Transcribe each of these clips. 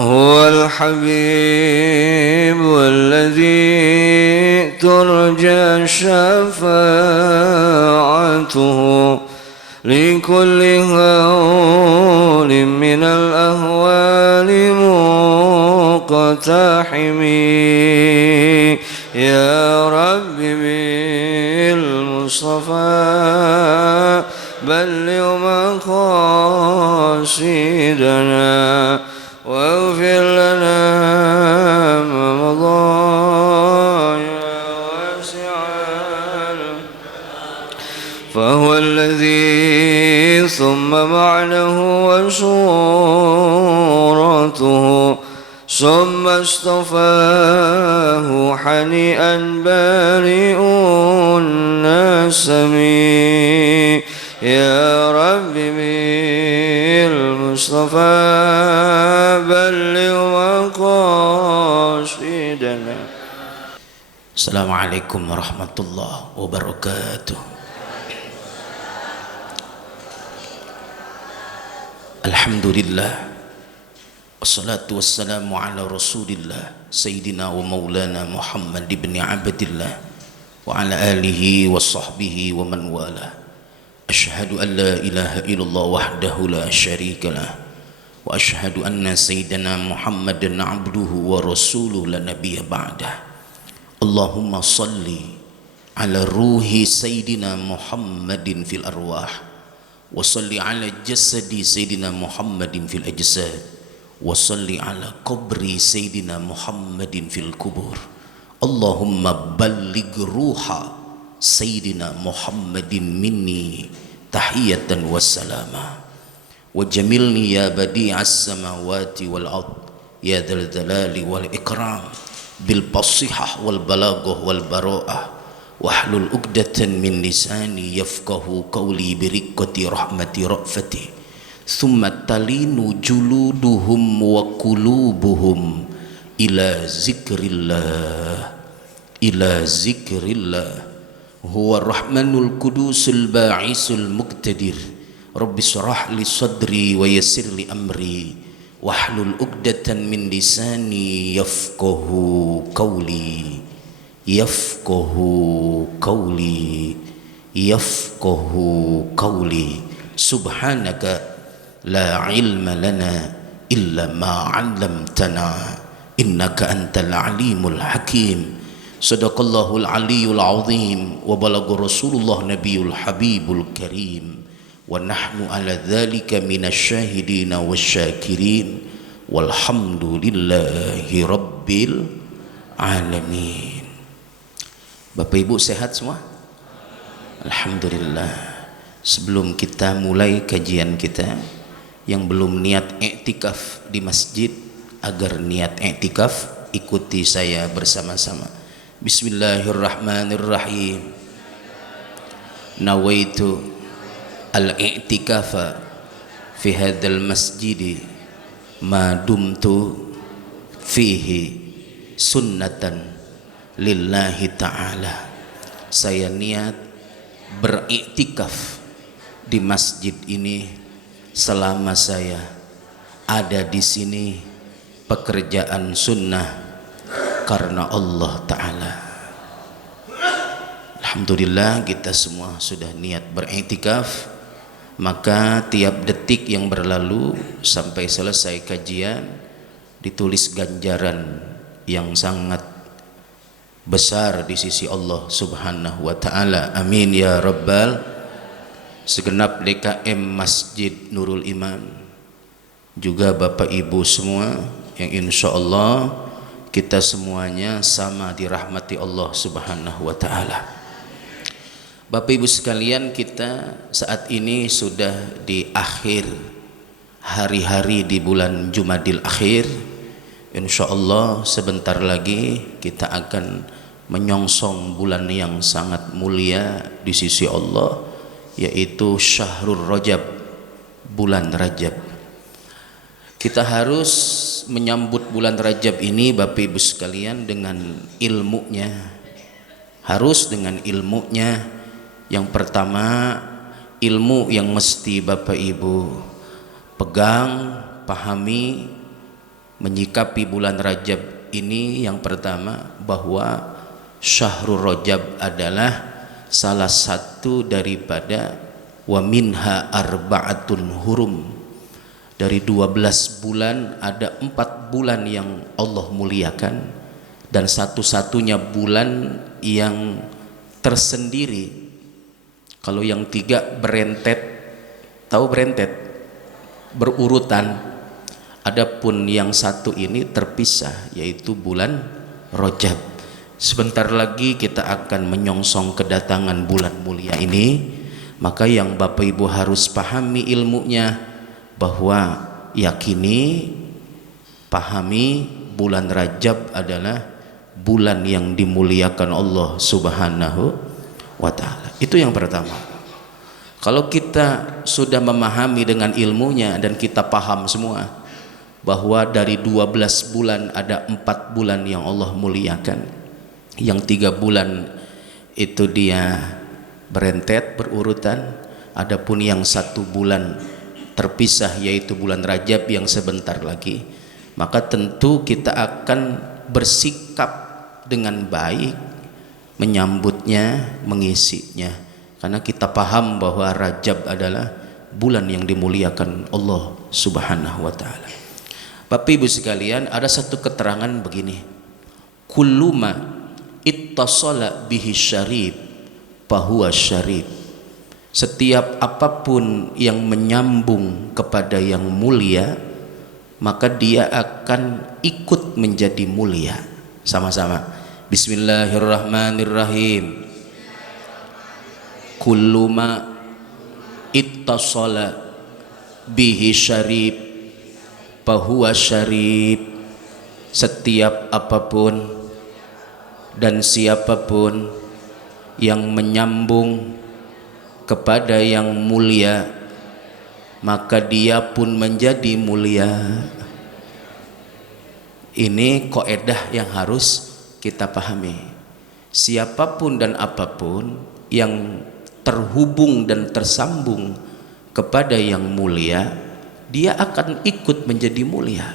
هو الحبيب الذي ترجى شفاعته لكل هول من الأهوال مقتحم يا رب بالمصطفى بلغ مقاصدنا واغفر لنا ما مضى يا واسع فهو الذي ثم معنه وصورته ثم اصطفاه حنيئا بارئ النسم يا رب بالمصطفى بلغ مقاصدنا. Assalamualaikum warahmatullahi wabarakatuh. Alhamdulillah wassalatu wassalamu ala rasulillah Sayyidina wa maulana Muhammad ibn Abdillah wa ala alihi wa sahbihi wa man wala. Ashhadu an la ilaha illallah wahdahu la syarika lah wa ashhadu anna sayyidina Muhammadan abduhu wa rasuluhu la nabiyya ba'dah. Allahumma salli ala ruhi sayyidina Muhammadin fil arwah wa salli ala jasadi sayyidina Muhammadin fil ajsad wa salli ala qabri sayyidina Muhammadin fil kubur. Allahumma balligh ruha sayyidina Muhammadin minni tahiyatan wassalama wa jamilni ya badi'as samawati wal ard ya dzal jalali wal ikram bil fasihah wal balaghah wal bara'ah wahlul uqdatan min lisani yafqahu qawli biriqqati rahmati ra'fati thumma talinu juluduhum wa qulubuhum ila zikrillah huwa rahmanul qudusul ba'isul muqtadir rabbi shrah li sadri wa yassir li amri wahlul uqdatan min lisani yafqahu qawli subhanaka la ilma lana illa ma 'allamtana innaka antal alimul hakim. Sadaqallahul aliyul azim wa balagha rasulullah nabiyul habibul karim wa nahnu ala dhalika minasyahidina wasyakirin walhamdulillahi rabbil alamin. Bapak Ibu sehat semua? Alhamdulillah. Sebelum kita mulai kajian kita, yang belum niat i'tikaf di masjid agar niat i'tikaf, ikuti saya bersama-sama. Bismillahirrahmanirrahim. Nawaitu al-i'tikafa fi hadzal masjidi ma dumtu fihi sunnatan lillahi ta'ala. Saya niat beriktikaf di masjid ini selama saya ada di sini, pekerjaan sunnah karena Allah Ta'ala. Alhamdulillah kita semua sudah niat beriktikaf, maka tiap detik yang berlalu sampai selesai kajian ditulis ganjaran yang sangat besar di sisi Allah Subhanahu wa Ta'ala. Amin ya rabbal. Segenap DKM Masjid Nurul Iman, juga Bapak Ibu semua yang insya Allah kita semuanya sama dirahmati Allah Subhanahu wa Ta'ala. Bapak Ibu sekalian, kita saat ini sudah di akhir hari-hari di bulan Jumadil Akhir. Insya Allah sebentar lagi kita akan menyongsong bulan yang sangat mulia di sisi Allah, yaitu Syahrul Rajab, bulan Rajab. Kita harus menyambut bulan Rajab ini Bapak Ibu sekalian dengan ilmunya. Harus dengan ilmunya. Yang pertama, ilmu yang mesti Bapak Ibu pegang, pahami, menyikapi bulan Rajab ini, yang pertama bahwa Syahrul Rajab adalah salah satu daripada wa minha arba'atun hurum. Dari 12 bulan ada 4 bulan yang Allah muliakan, dan satu-satunya bulan yang tersendiri. Kalau yang 3 berentet, tahu berentet? Berurutan. Adapun yang satu ini terpisah, yaitu bulan Rajab. Sebentar lagi kita akan menyongsong kedatangan bulan mulia ini. Maka yang Bapak Ibu harus pahami ilmunya, bahwa yakini, pahami bulan Rajab adalah bulan yang dimuliakan Allah Subhanahu wa ta'ala. Itu yang pertama. Kalau kita sudah memahami dengan ilmunya dan kita paham semua bahwa dari 12 bulan ada 4 bulan yang Allah muliakan, yang 3 bulan itu dia berentet, berurutan, adapun yang 1 bulan terpisah yaitu bulan Rajab yang sebentar lagi, maka tentu kita akan bersikap dengan baik menyambutnya, mengisinya, karena kita paham bahwa Rajab adalah bulan yang dimuliakan Allah Subhanahu wa ta'ala. Bapak Ibu sekalian, ada satu keterangan begini, kulluma ittasala bihi syarib fahuwa syarib. Setiap apapun yang menyambung kepada yang mulia, maka dia akan ikut menjadi mulia. Sama-sama. Bismillahirrahmanirrahim. Kulluma ittasala bihi syarib fahuwa syarib. Setiap apapun dan siapapun yang menyambung kepada yang mulia, maka dia pun menjadi mulia. Ini kaidah yang harus kita pahami. Siapapun dan apapun yang terhubung dan tersambung kepada yang mulia, dia akan ikut menjadi mulia.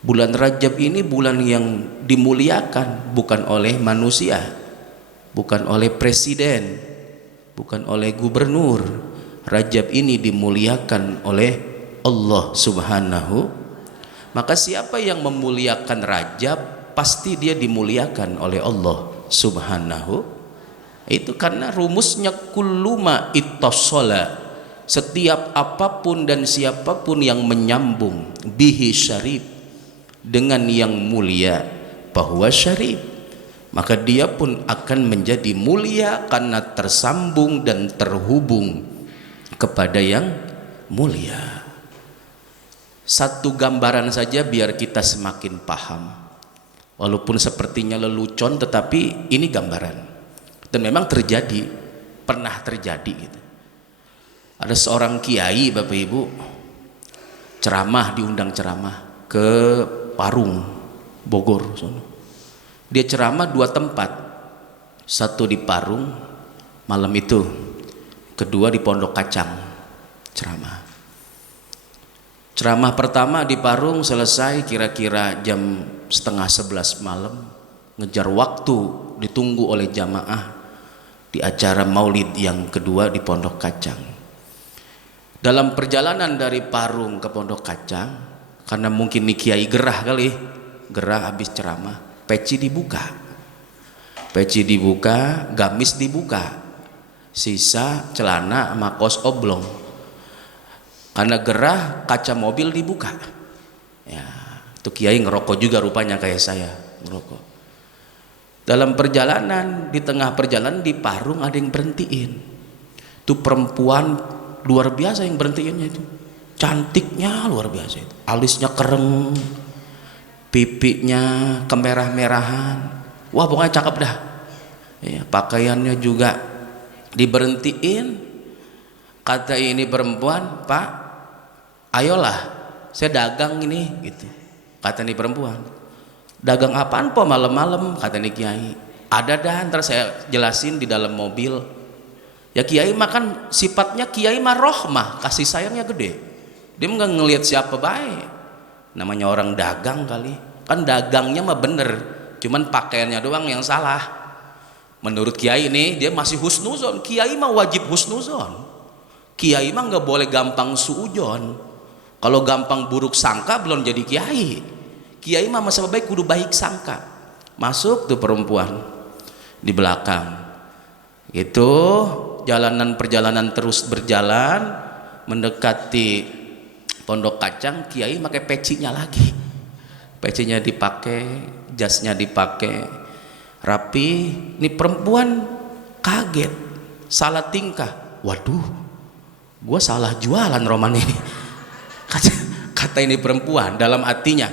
Bulan Rajab ini bulan yang dimuliakan, bukan oleh manusia, bukan oleh presiden, bukan oleh gubernur. Rajab ini dimuliakan oleh Allah Subhanahu. Maka siapa yang memuliakan Rajab, pasti dia dimuliakan oleh Allah Subhanahu. Itu karena rumusnya kulluma ittasala, setiap apapun dan siapapun yang menyambung bihi syarib, dengan yang mulia, bahwa syarib, maka dia pun akan menjadi mulia karena tersambung dan terhubung kepada yang mulia. Satu gambaran saja biar kita semakin paham, walaupun sepertinya lelucon, tetapi ini gambaran dan memang terjadi, pernah terjadi gitu. Ada seorang kiai, Bapak Ibu, ceramah, diundang ceramah ke Parung, Bogor. Dia ceramah 2 tempat, satu di Parung malam itu, kedua di Pondok Kacang. Ceramah pertama di Parung selesai kira-kira jam setengah 11 malam, ngejar waktu, ditunggu oleh jamaah di acara maulid yang kedua di Pondok Kacang. Dalam perjalanan dari Parung ke Pondok Kacang, karena mungkin nih kiai gerah kali, gerah habis ceramah, peci dibuka, gamis dibuka, sisa celana sama kaos oblong. Karena gerah, kaca mobil dibuka. Ya, itu kiai ngerokok juga rupanya kayak saya ngerokok. Dalam perjalanan, di tengah perjalanan di Parung ada yang berhentiin. Itu perempuan luar biasa yang berhentiinnya itu. Cantiknya luar biasa itu. Alisnya kereng, pipinya kemerah-merahan. Wah, pokoknya cakep dah. Ya, pakaiannya juga diberhentiin. Kata ini perempuan, "Pak, ayolah, saya dagang ini," gitu. Kata ini perempuan, "Dagang apaan po malam-malam?" Kata ini kiai, "Ada dah, ntar saya jelasin di dalam mobil." Ya kiai makan sifatnya kiai mah rohmah, kasih sayangnya gede. Dia nggak ngelihat siapa baik. Namanya orang dagang kali. Kan dagangnya mah bener, cuman pakaiannya doang yang salah. Menurut kiai ini dia masih husnuzon. Kiai mah wajib husnuzon. Kiai mah nggak boleh gampang suujon. Kalau gampang buruk sangka belum jadi kiai. Kiai mah masa baik kudu baik sangka. Masuk tuh perempuan di belakang. Itu perjalanan terus berjalan mendekati Pondok Kacang. Kiai pakai pecinya lagi, pecinya dipakai, jasnya dipakai rapi. Ini perempuan kaget, salah tingkah. Waduh, gua salah jualan roman ini. Kata ini perempuan dalam hatinya,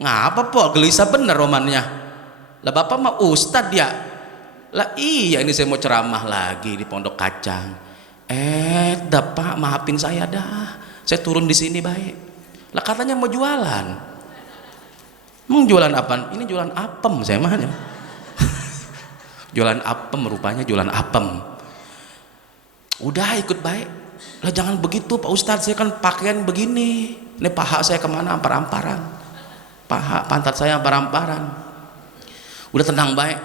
ngapa po gelisah bener romannya lah, bapak mah ustad ya lah. Iya, ini saya mau ceramah lagi di Pondok Kacang. Dah pak, maafin saya dah, saya turun di sini baik. Lah katanya mau jualan. Jualan apa? Ini jualan apem saya mah. Jualan apem, rupanya jualan apem. Udah ikut baik. Lah jangan begitu Pak Ustadz, saya kan pakaian begini. Ini paha saya kemana ampar-amparan. Paha pantat saya ampar-amparan. Udah tenang baik.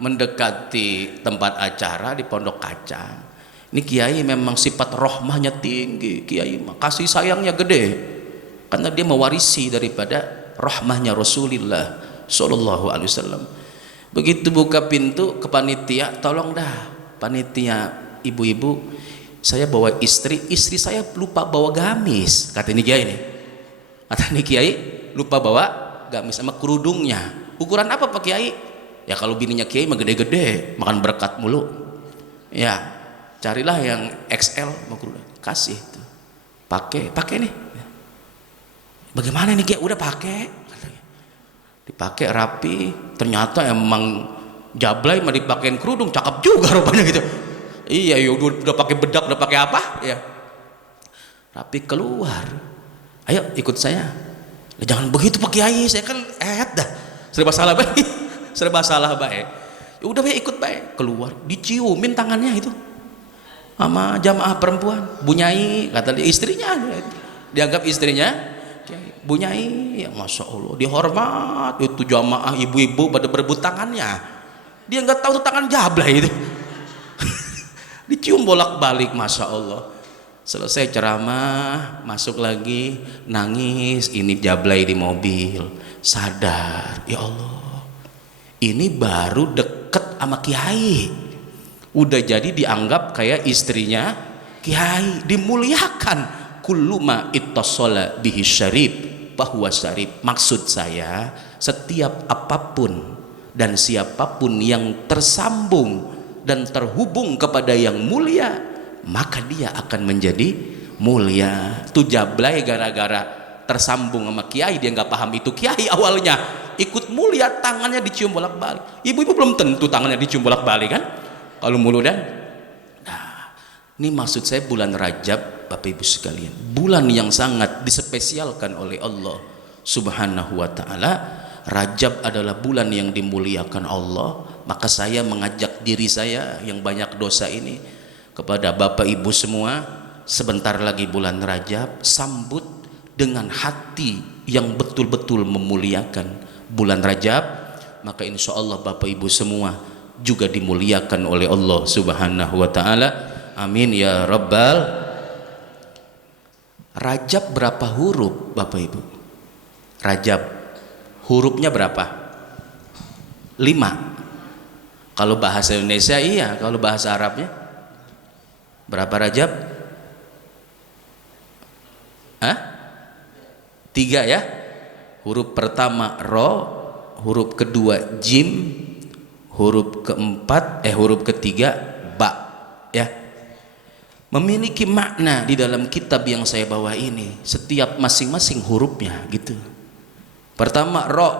Mendekati tempat acara di Pondok Kacang. Ini kiai memang sifat rohmahnya tinggi. Kiai mah kasih sayangnya gede, karena dia mewarisi daripada rohmahnya Rasulullah Sallallahu Alaihi Wasallam. Begitu buka pintu ke panitia, tolong dah panitia ibu-ibu, saya bawa istri saya lupa bawa gamis. Kata ini kiai nih, kata ini kiai lupa bawa gamis sama kerudungnya. Ukuran apa Pak Kiai? Ya kalau bininya kiai mah gede-gede, makan berkat mulu. Ya carilah yang XL, mau kerudung, kasih tuh, pakai nih. Bagaimana nih kiai? Udah pakai, dipakai rapi. Ternyata emang jablay mah dipakein kerudung, cakep juga rupanya gitu. Iya, udah pakai bedak, udah pakai apa ya, rapi keluar. Ayo ikut saya. Jangan begitu Pak Kiai, saya kan dah serba salah baik. Serba salah baik. Ya udah baik, ikut baik. Keluar, diciumin tangannya itu sama jamaah perempuan. Bunyai, kata dia, istrinya, dianggap istrinya Bunyai. Ya masya Allah, dihormat. Itu jamaah ibu-ibu pada berebut tangannya. Dia nggak tahu tuh tangan jablay itu. Dicium bolak-balik, masya Allah. Selesai ceramah, masuk lagi, nangis. Ini jablay di mobil, sadar, ya Allah, ini baru deket sama kiai, udah jadi dianggap kayak istrinya kiai, dimuliakan. Kullu ma ittasala bihi syarib bahwa syarib. Maksud saya, setiap apapun dan siapapun yang tersambung dan terhubung kepada yang mulia, maka dia akan menjadi mulia. Tuh jablay gara-gara tersambung sama kiai, dia nggak paham itu kiai awalnya, ikut mulia, tangannya dicium bolak-balik. Ibu-ibu belum tentu tangannya dicium bolak-balik kan, kalau mulu dan. Nah, ini maksud saya bulan Rajab, Bapak Ibu sekalian, bulan yang sangat dispesialkan oleh Allah Subhanahu wa taala. Rajab adalah bulan yang dimuliakan Allah. Maka saya mengajak diri saya yang banyak dosa ini kepada Bapak Ibu semua, sebentar lagi bulan Rajab, sambut dengan hati yang betul-betul memuliakan bulan Rajab. Maka insya Allah Bapak Ibu semua juga dimuliakan oleh Allah Subhanahu wa ta'ala. Amin ya Rabbal. Rajab berapa huruf Bapak Ibu? Rajab hurufnya berapa? 5. Kalau bahasa Indonesia iya, kalau bahasa Arabnya berapa Rajab? 3 ya. Huruf pertama ro, huruf kedua jim, huruf ketiga ba, ya. Memiliki makna di dalam kitab yang saya bawa ini, setiap masing-masing hurufnya gitu. Pertama ro,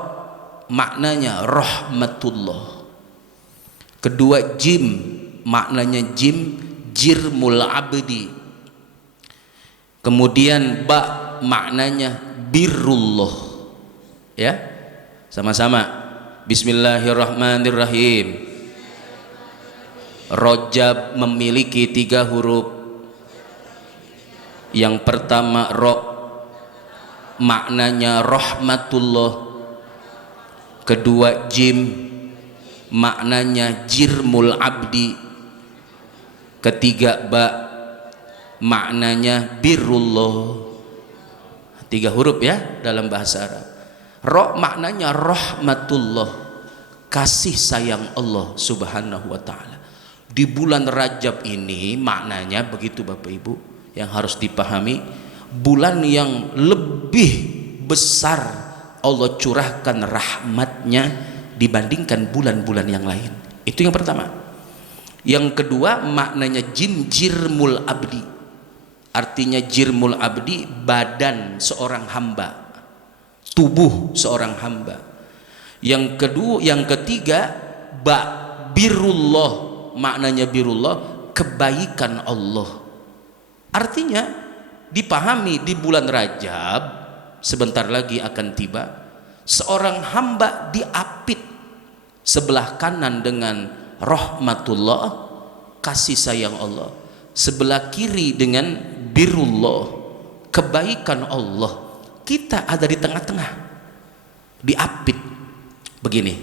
maknanya rahmatullah. Kedua jim, maknanya jim, jirmul abdi. Kemudian ba, maknanya birrullah. Ya, sama-sama. Bismillahirrahmanirrahim. Rajab memiliki 3 huruf. Yang pertama ro, maknanya rahmatullah. Kedua jim, maknanya jirmul abdi. Ketiga ba, maknanya birrullah. 3 huruf ya dalam bahasa Arab. Ra maknanya rahmatullah, kasih sayang Allah subhanahu wa ta'ala. Di bulan Rajab ini maknanya begitu Bapak Ibu, yang harus dipahami, bulan yang lebih besar Allah curahkan rahmatnya dibandingkan bulan-bulan yang lain. Itu yang pertama. Yang kedua maknanya jirmul abdi. Artinya jirmul abdi, badan seorang hamba, tubuh seorang hamba. Yang ketiga birrullah, maknanya birrullah, kebaikan Allah. Artinya dipahami di bulan Rajab sebentar lagi akan tiba, seorang hamba diapit sebelah kanan dengan rahmatullah, kasih sayang Allah, sebelah kiri dengan birrullah, kebaikan Allah. Kita ada di tengah-tengah, diapit begini.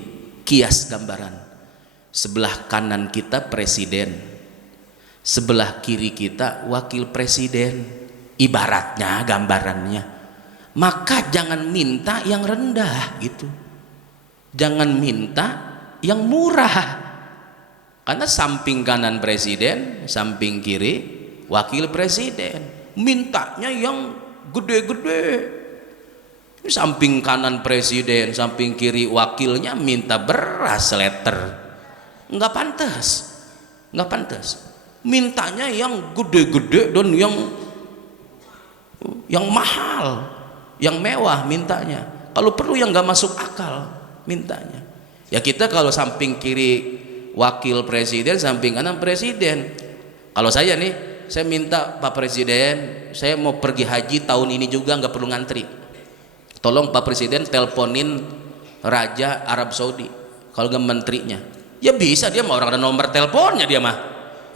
Kias gambaran, sebelah kanan kita presiden, sebelah kiri kita wakil presiden, ibaratnya gambarannya. Maka jangan minta yang rendah gitu, jangan minta yang murah, karena samping kanan presiden, samping kiri wakil presiden, mintanya yang gede-gede. Samping kanan presiden, samping kiri wakilnya minta beras liter, nggak pantas, nggak pantas. Mintanya yang gede-gede dan yang mahal, yang mewah mintanya. Kalau perlu yang nggak masuk akal mintanya. Ya kita kalau samping kiri wakil presiden, samping kanan presiden. Kalau saya nih, saya minta Pak Presiden, saya mau pergi haji tahun ini juga, nggak perlu ngantri. Tolong Pak Presiden teleponin Raja Arab Saudi, kalau nggak menterinya. Ya bisa, dia mah orang ada nomor teleponnya dia mah.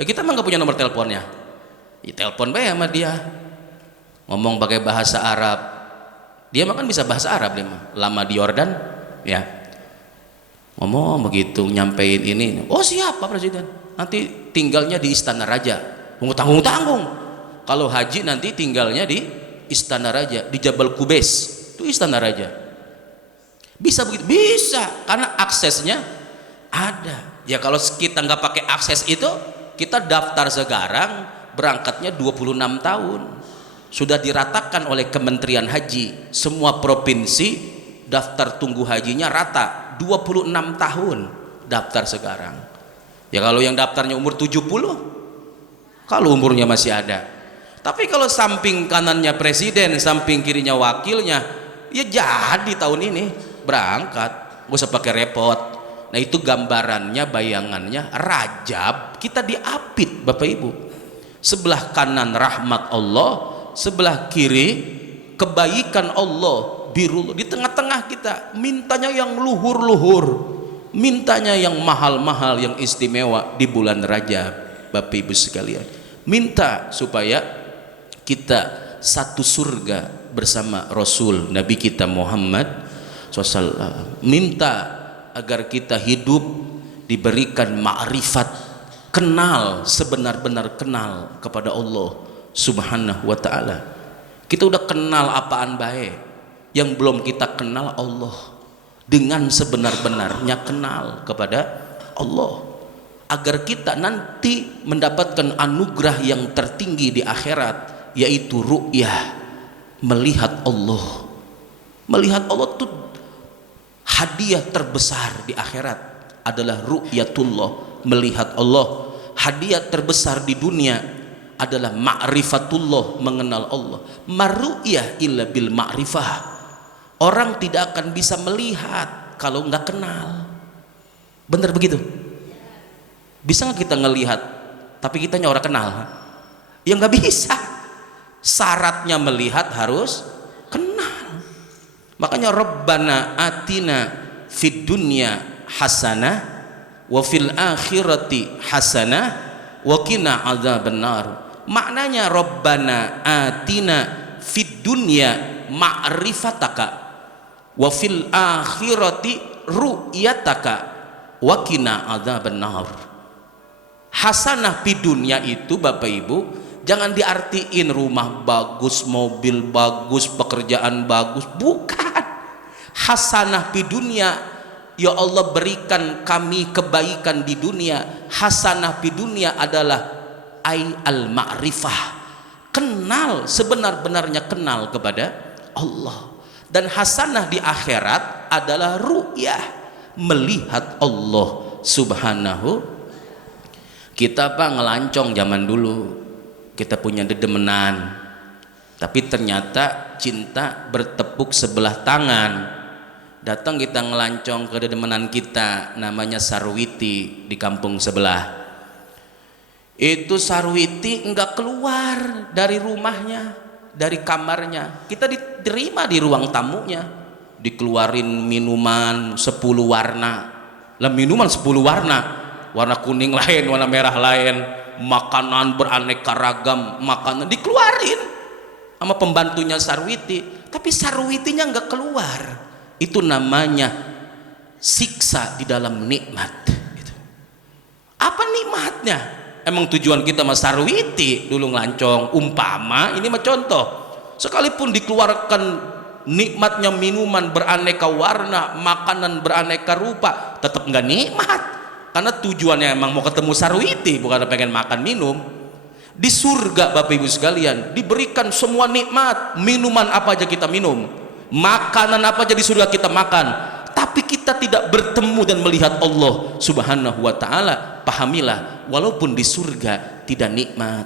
Ya kita mah nggak punya nomor teleponnya. Ya telepon bae sama dia. Ngomong pakai bahasa Arab. Dia mah kan bisa bahasa Arab dia mah. Lama di Yordan, ya. Ngomong begitu, nyampein ini. Oh siap Pak Presiden. Nanti tinggalnya di Istana Raja. Tanggung-tanggung. Kalau haji nanti tinggalnya di Istana Raja, di Jabal Qubais, itu Istana Raja. Bisa begitu? Bisa, karena aksesnya ada. Ya kalau kita nggak pakai akses itu, kita daftar sekarang berangkatnya 26 tahun. Sudah diratakan oleh Kementerian Haji, semua provinsi daftar tunggu hajinya rata 26 tahun daftar sekarang. Ya kalau yang daftarnya umur 70, kalau umurnya masih ada. Tapi kalau samping kanannya presiden, samping kirinya wakilnya, ya jadi tahun ini berangkat, gak usah pakai repot. Nah itu gambarannya, bayangannya Rajab kita diapit Bapak Ibu. Sebelah kanan rahmat Allah, sebelah kiri kebaikan Allah, birrullah. Di tengah-tengah kita mintanya yang luhur-luhur, mintanya yang mahal-mahal, yang istimewa di bulan Rajab. Bapak Ibu sekalian, minta supaya kita satu surga bersama Rasul Nabi kita Muhammad SAW. Minta agar kita hidup diberikan ma'rifat, kenal, sebenar-benar kenal kepada Allah Subhanahu wa ta'ala. Kita udah kenal apaan baik, yang belum kita kenal Allah, dengan sebenar-benarnya kenal kepada Allah, agar kita nanti mendapatkan anugerah yang tertinggi di akhirat, yaitu ru'yah, melihat Allah. Melihat Allah itu hadiah terbesar di akhirat adalah ru'yatullah, melihat Allah. Hadiah terbesar di dunia adalah ma'rifatullah, mengenal Allah. Maru'yah illa bil ma'rifah. Orang tidak akan bisa melihat kalau nggak kenal. Benar begitu? Bisa nggak kita ngelihat tapi kita orang kenal? Ya nggak bisa. Syaratnya melihat harus kenal. Makanya Rabbana atina fid dunya hasanah wa fil akhirati hasanah wa qina adzabannar. Maknanya Rabbana atina fid dunya, ma'rifataka wa fil akhirati ru'yataka wa qina adzabannar. Hasanah di dunia itu Bapak Ibu jangan diartiin rumah bagus, mobil bagus, pekerjaan bagus, bukan. Hasanah di dunia, ya Allah berikan kami kebaikan di dunia. Hasanah di dunia adalah al-ma'rifah, kenal, sebenar-benarnya kenal kepada Allah. Dan hasanah di akhirat adalah ru'yah, melihat Allah subhanahu. Kita ngelancong zaman dulu, kita punya dedemenan, tapi ternyata cinta bertepuk sebelah tangan. Datang kita ngelancong ke dedemenan kita, namanya Sarwiti di kampung sebelah. Itu Sarwiti enggak keluar dari rumahnya, dari kamarnya. Kita diterima di ruang tamunya, dikeluarin minuman 10 warna. Lah minuman 10 warna, warna kuning lain, warna merah lain, makanan beraneka ragam, makanan dikeluarin sama pembantunya Sarwiti. Tapi Sarwitinya enggak keluar. Itu namanya siksa di dalam nikmat. Apa nikmatnya? Emang tujuan kita sama Sarwiti dulu ngelancong, umpama ini mah contoh, sekalipun dikeluarkan nikmatnya minuman beraneka warna, makanan beraneka rupa, tetap nggak nikmat, karena tujuannya emang mau ketemu Sarwiti, bukan pengen makan minum. Di surga Bapak Ibu sekalian diberikan semua nikmat, minuman apa aja kita minum, makanan apa aja di surga kita makan, tapi kita tidak bertemu dan melihat Allah subhanahu wa ta'ala. Pahamilah, walaupun di surga tidak nikmat,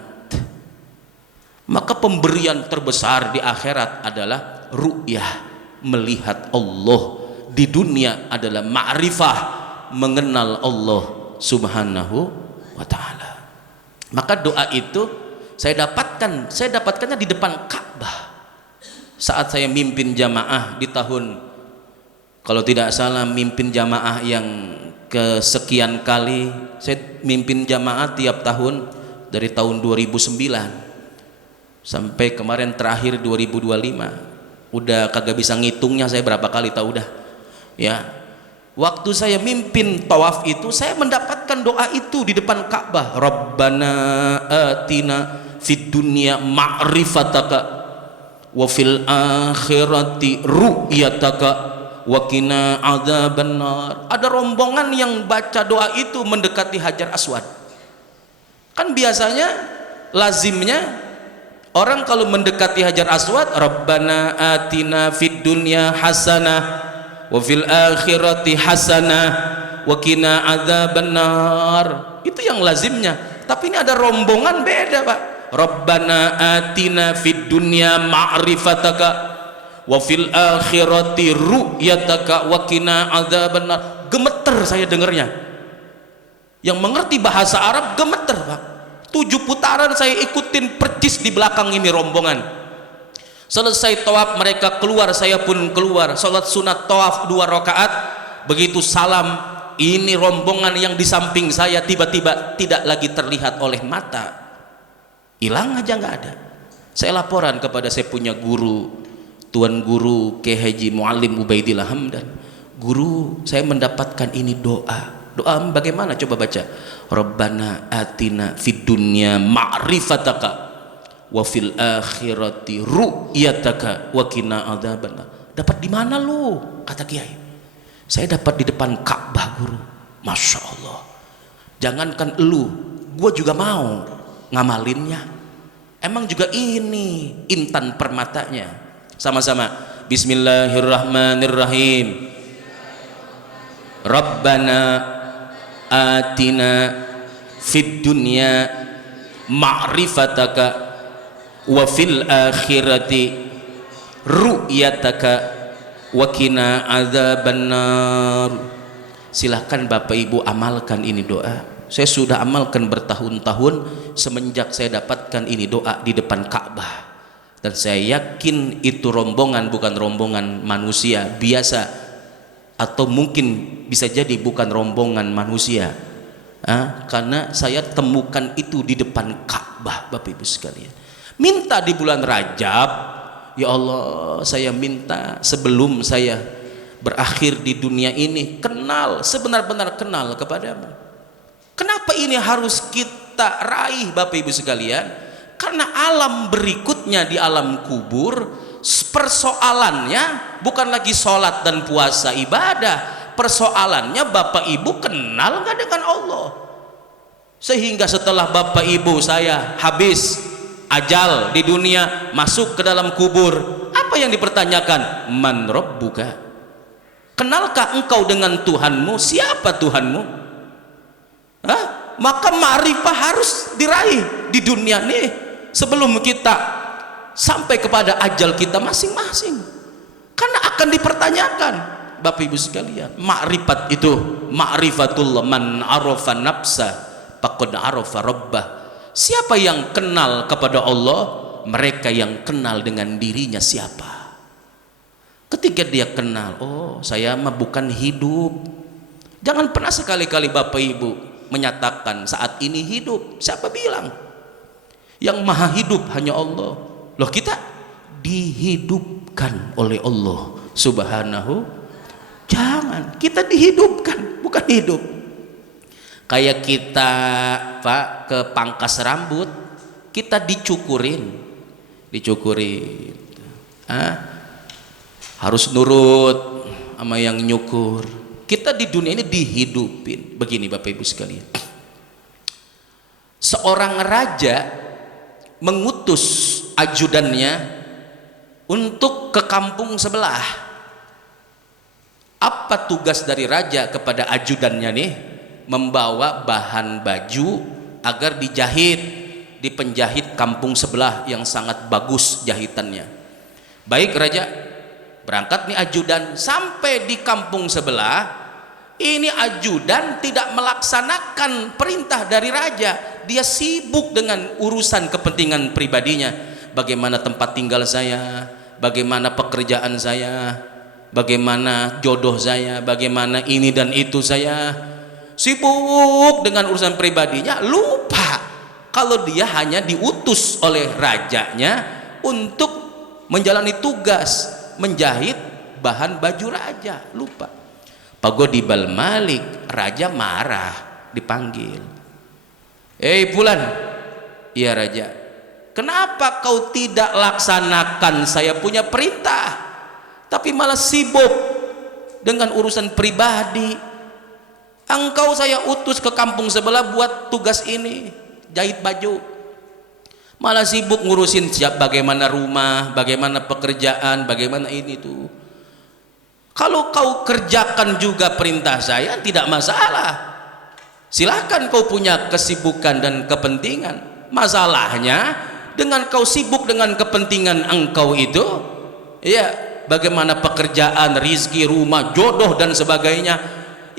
maka pemberian terbesar di akhirat adalah ru'yah, melihat Allah. Di dunia adalah ma'rifah, mengenal Allah subhanahu wa ta'ala. Maka doa itu saya dapatkannya di depan Ka'bah saat saya mimpin jamaah di tahun, kalau tidak salah mimpin jamaah yang kesekian kali. Saya mimpin jamaah tiap tahun dari tahun 2009 sampai kemarin terakhir 2025. Udah kagak bisa ngitungnya saya berapa kali, tahu dah ya. Waktu saya mimpin tawaf itu, saya mendapatkan doa itu di depan Ka'bah. Rabbana atina fid dunya ma'rifataka wa fil akhirati ru'yataka wa qina adzabannar. Ada rombongan yang baca doa itu mendekati Hajar Aswad. Kan biasanya lazimnya orang kalau mendekati Hajar Aswad, Rabbana atina fid dunya hasanah wa fil akhirati hasanah wa qina adzabannar. Itu yang lazimnya. Tapi ini ada rombongan beda, Pak. Rabbana atina fid dunya ma'rifataka wa fil akhirati ru'yataka wa qina adzabannar. Gemeter saya dengarnya. Yang mengerti bahasa Arab gemeter, Pak. 7 putaran saya ikutin percis di belakang ini rombongan. Selesai tawaf mereka keluar, saya pun keluar. Salat sunat tawaf 2 rakaat. Begitu salam, ini rombongan yang di samping saya tiba-tiba tidak lagi terlihat oleh mata, hilang aja, nggak ada. Saya laporan kepada saya punya guru, Tuan Guru Kiai Haji Muallim Ubaidillah Hamdan. Guru, saya mendapatkan ini doa. Doa bagaimana? Coba baca. Rabbana atina fid dunya ma'rifataka wa fil akhirati ru'yataka wa qina adzabannar. Dapat di mana lu? Kata Kiai. Saya dapat di depan Ka'bah, Guru. Masya Allah. Jangankan lu, gua juga mau ngamalinnya. Emang juga ini intan permatanya. Sama-sama. Bismillahirrahmanirrahim. Rabbana atina fid dunya ma'rifataka wa fil akhirati ru'yataka wa qina adzabannar. Silahkan Bapak Ibu amalkan ini doa. Saya sudah amalkan bertahun-tahun semenjak saya dapatkan ini doa di depan Ka'bah. Dan saya yakin itu rombongan bukan rombongan manusia biasa, atau mungkin bisa jadi bukan rombongan manusia, karena saya temukan itu di depan Ka'bah. Bapak Ibu sekalian, minta di bulan Rajab Ya Allah, saya minta sebelum saya berakhir di dunia ini kenal, sebenar-benar kenal kepadamu. Kenapa ini harus kita raih Bapak Ibu sekalian? Karena alam berikutnya di alam kubur, persoalannya bukan lagi sholat dan puasa ibadah, persoalannya Bapak Ibu kenal nggak dengan Allah? Sehingga setelah Bapak Ibu saya habis ajal di dunia, masuk ke dalam kubur, apa yang dipertanyakan? Man rabbuka? Kenalkah engkau dengan Tuhanmu? Siapa Tuhanmu? Hah? Maka ma'rifah harus diraih di dunia nih sebelum kita sampai kepada ajal kita masing-masing, karena akan dipertanyakan Bapak Ibu sekalian. Ma'rifat itu ma'rifatullah, man arafa nafsa faqad arafa rabbah. Siapa yang kenal kepada Allah? Mereka yang kenal dengan dirinya siapa. Ketika dia kenal, oh saya mah bukan hidup. Jangan pernah sekali-kali Bapak Ibu menyatakan saat ini hidup. Siapa bilang? Yang maha hidup hanya Allah. Loh, kita dihidupkan oleh Allah subhanahu. Jangan, kita dihidupkan, bukan hidup. Kayak kita Pak ke pangkas rambut, kita dicukurin, harus nurut sama yang nyukur. Kita di dunia ini dihidupin. Begini Bapak Ibu sekalian, seorang raja mengutus ajudannya untuk ke kampung sebelah. Apa tugas dari raja kepada ajudannya nih? Membawa bahan baju agar dijahit di penjahit kampung sebelah yang sangat bagus jahitannya. Baik raja, berangkat nih ajudan sampai di kampung sebelah. Ini ajudan tidak melaksanakan perintah dari raja. Dia sibuk dengan urusan kepentingan pribadinya. Bagaimana tempat tinggal saya, bagaimana pekerjaan saya, bagaimana jodoh saya, bagaimana ini dan itu saya. Sibuk dengan urusan pribadinya, lupa kalau dia hanya diutus oleh rajanya untuk menjalani tugas menjahit bahan baju raja. Lupa. Pagodibal Malik, raja marah, dipanggil. Fulan. Iya raja, kenapa kau tidak laksanakan saya punya perintah, tapi malah sibuk dengan urusan pribadi? Engkau saya utus ke kampung sebelah buat tugas ini, jahit baju, malah sibuk ngurusin siap bagaimana rumah, bagaimana pekerjaan, bagaimana ini tuh. Kalau kau kerjakan juga perintah saya tidak masalah, silahkan kau punya kesibukan dan kepentingan. Masalahnya dengan kau sibuk dengan kepentingan engkau itu, ya bagaimana pekerjaan, rizki, rumah, jodoh dan sebagainya,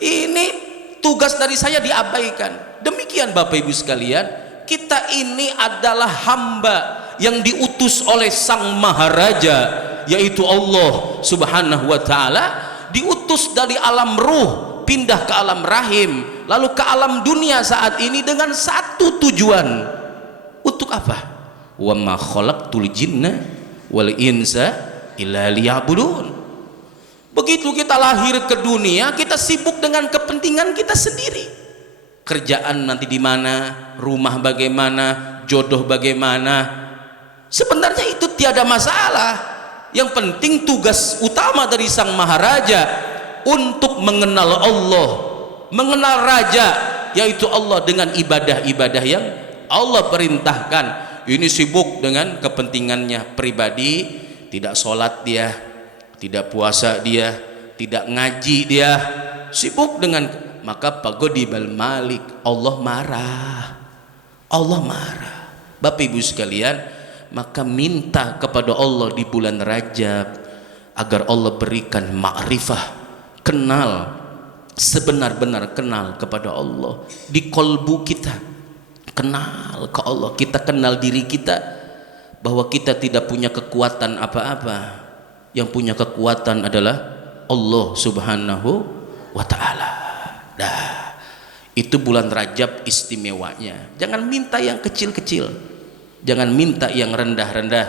ini tugas dari saya diabaikan. Demikian Bapak Ibu sekalian, kita ini adalah hamba yang diutus oleh Sang Maharaja, yaitu Allah subhanahu wa ta'ala. Diutus dari alam ruh pindah ke alam rahim, lalu ke alam dunia saat ini dengan satu tujuan. Untuk apa? Wa ma khalaqtul jinna wal insa illa liya'budun. Begitu kita lahir ke dunia, kita sibuk dengan kepentingan kita sendiri. Kerjaan nanti di mana, rumah bagaimana, jodoh bagaimana. Sebenarnya itu tiada masalah. Yang penting tugas utama dari Sang Maharaja untuk mengenal Allah, mengenal Raja, yaitu Allah dengan ibadah-ibadah yang Allah perintahkan. Ini sibuk dengan kepentingannya pribadi, tidak sholat dia, tidak puasa dia, tidak ngaji dia, sibuk dengan, maka pagodibal Malik, Allah marah. Allah marah. Bapak Ibu sekalian, maka minta kepada Allah di bulan Rajab agar Allah berikan ma'rifah, kenal, sebenar-benar kenal kepada Allah di kolbu kita. Kenal ke Allah, kita kenal diri kita bahwa kita tidak punya kekuatan apa-apa. Yang punya kekuatan adalah Allah subhanahu wa ta'ala. Dah, itu bulan Rajab istimewanya. Jangan minta yang kecil-kecil, jangan minta yang rendah-rendah.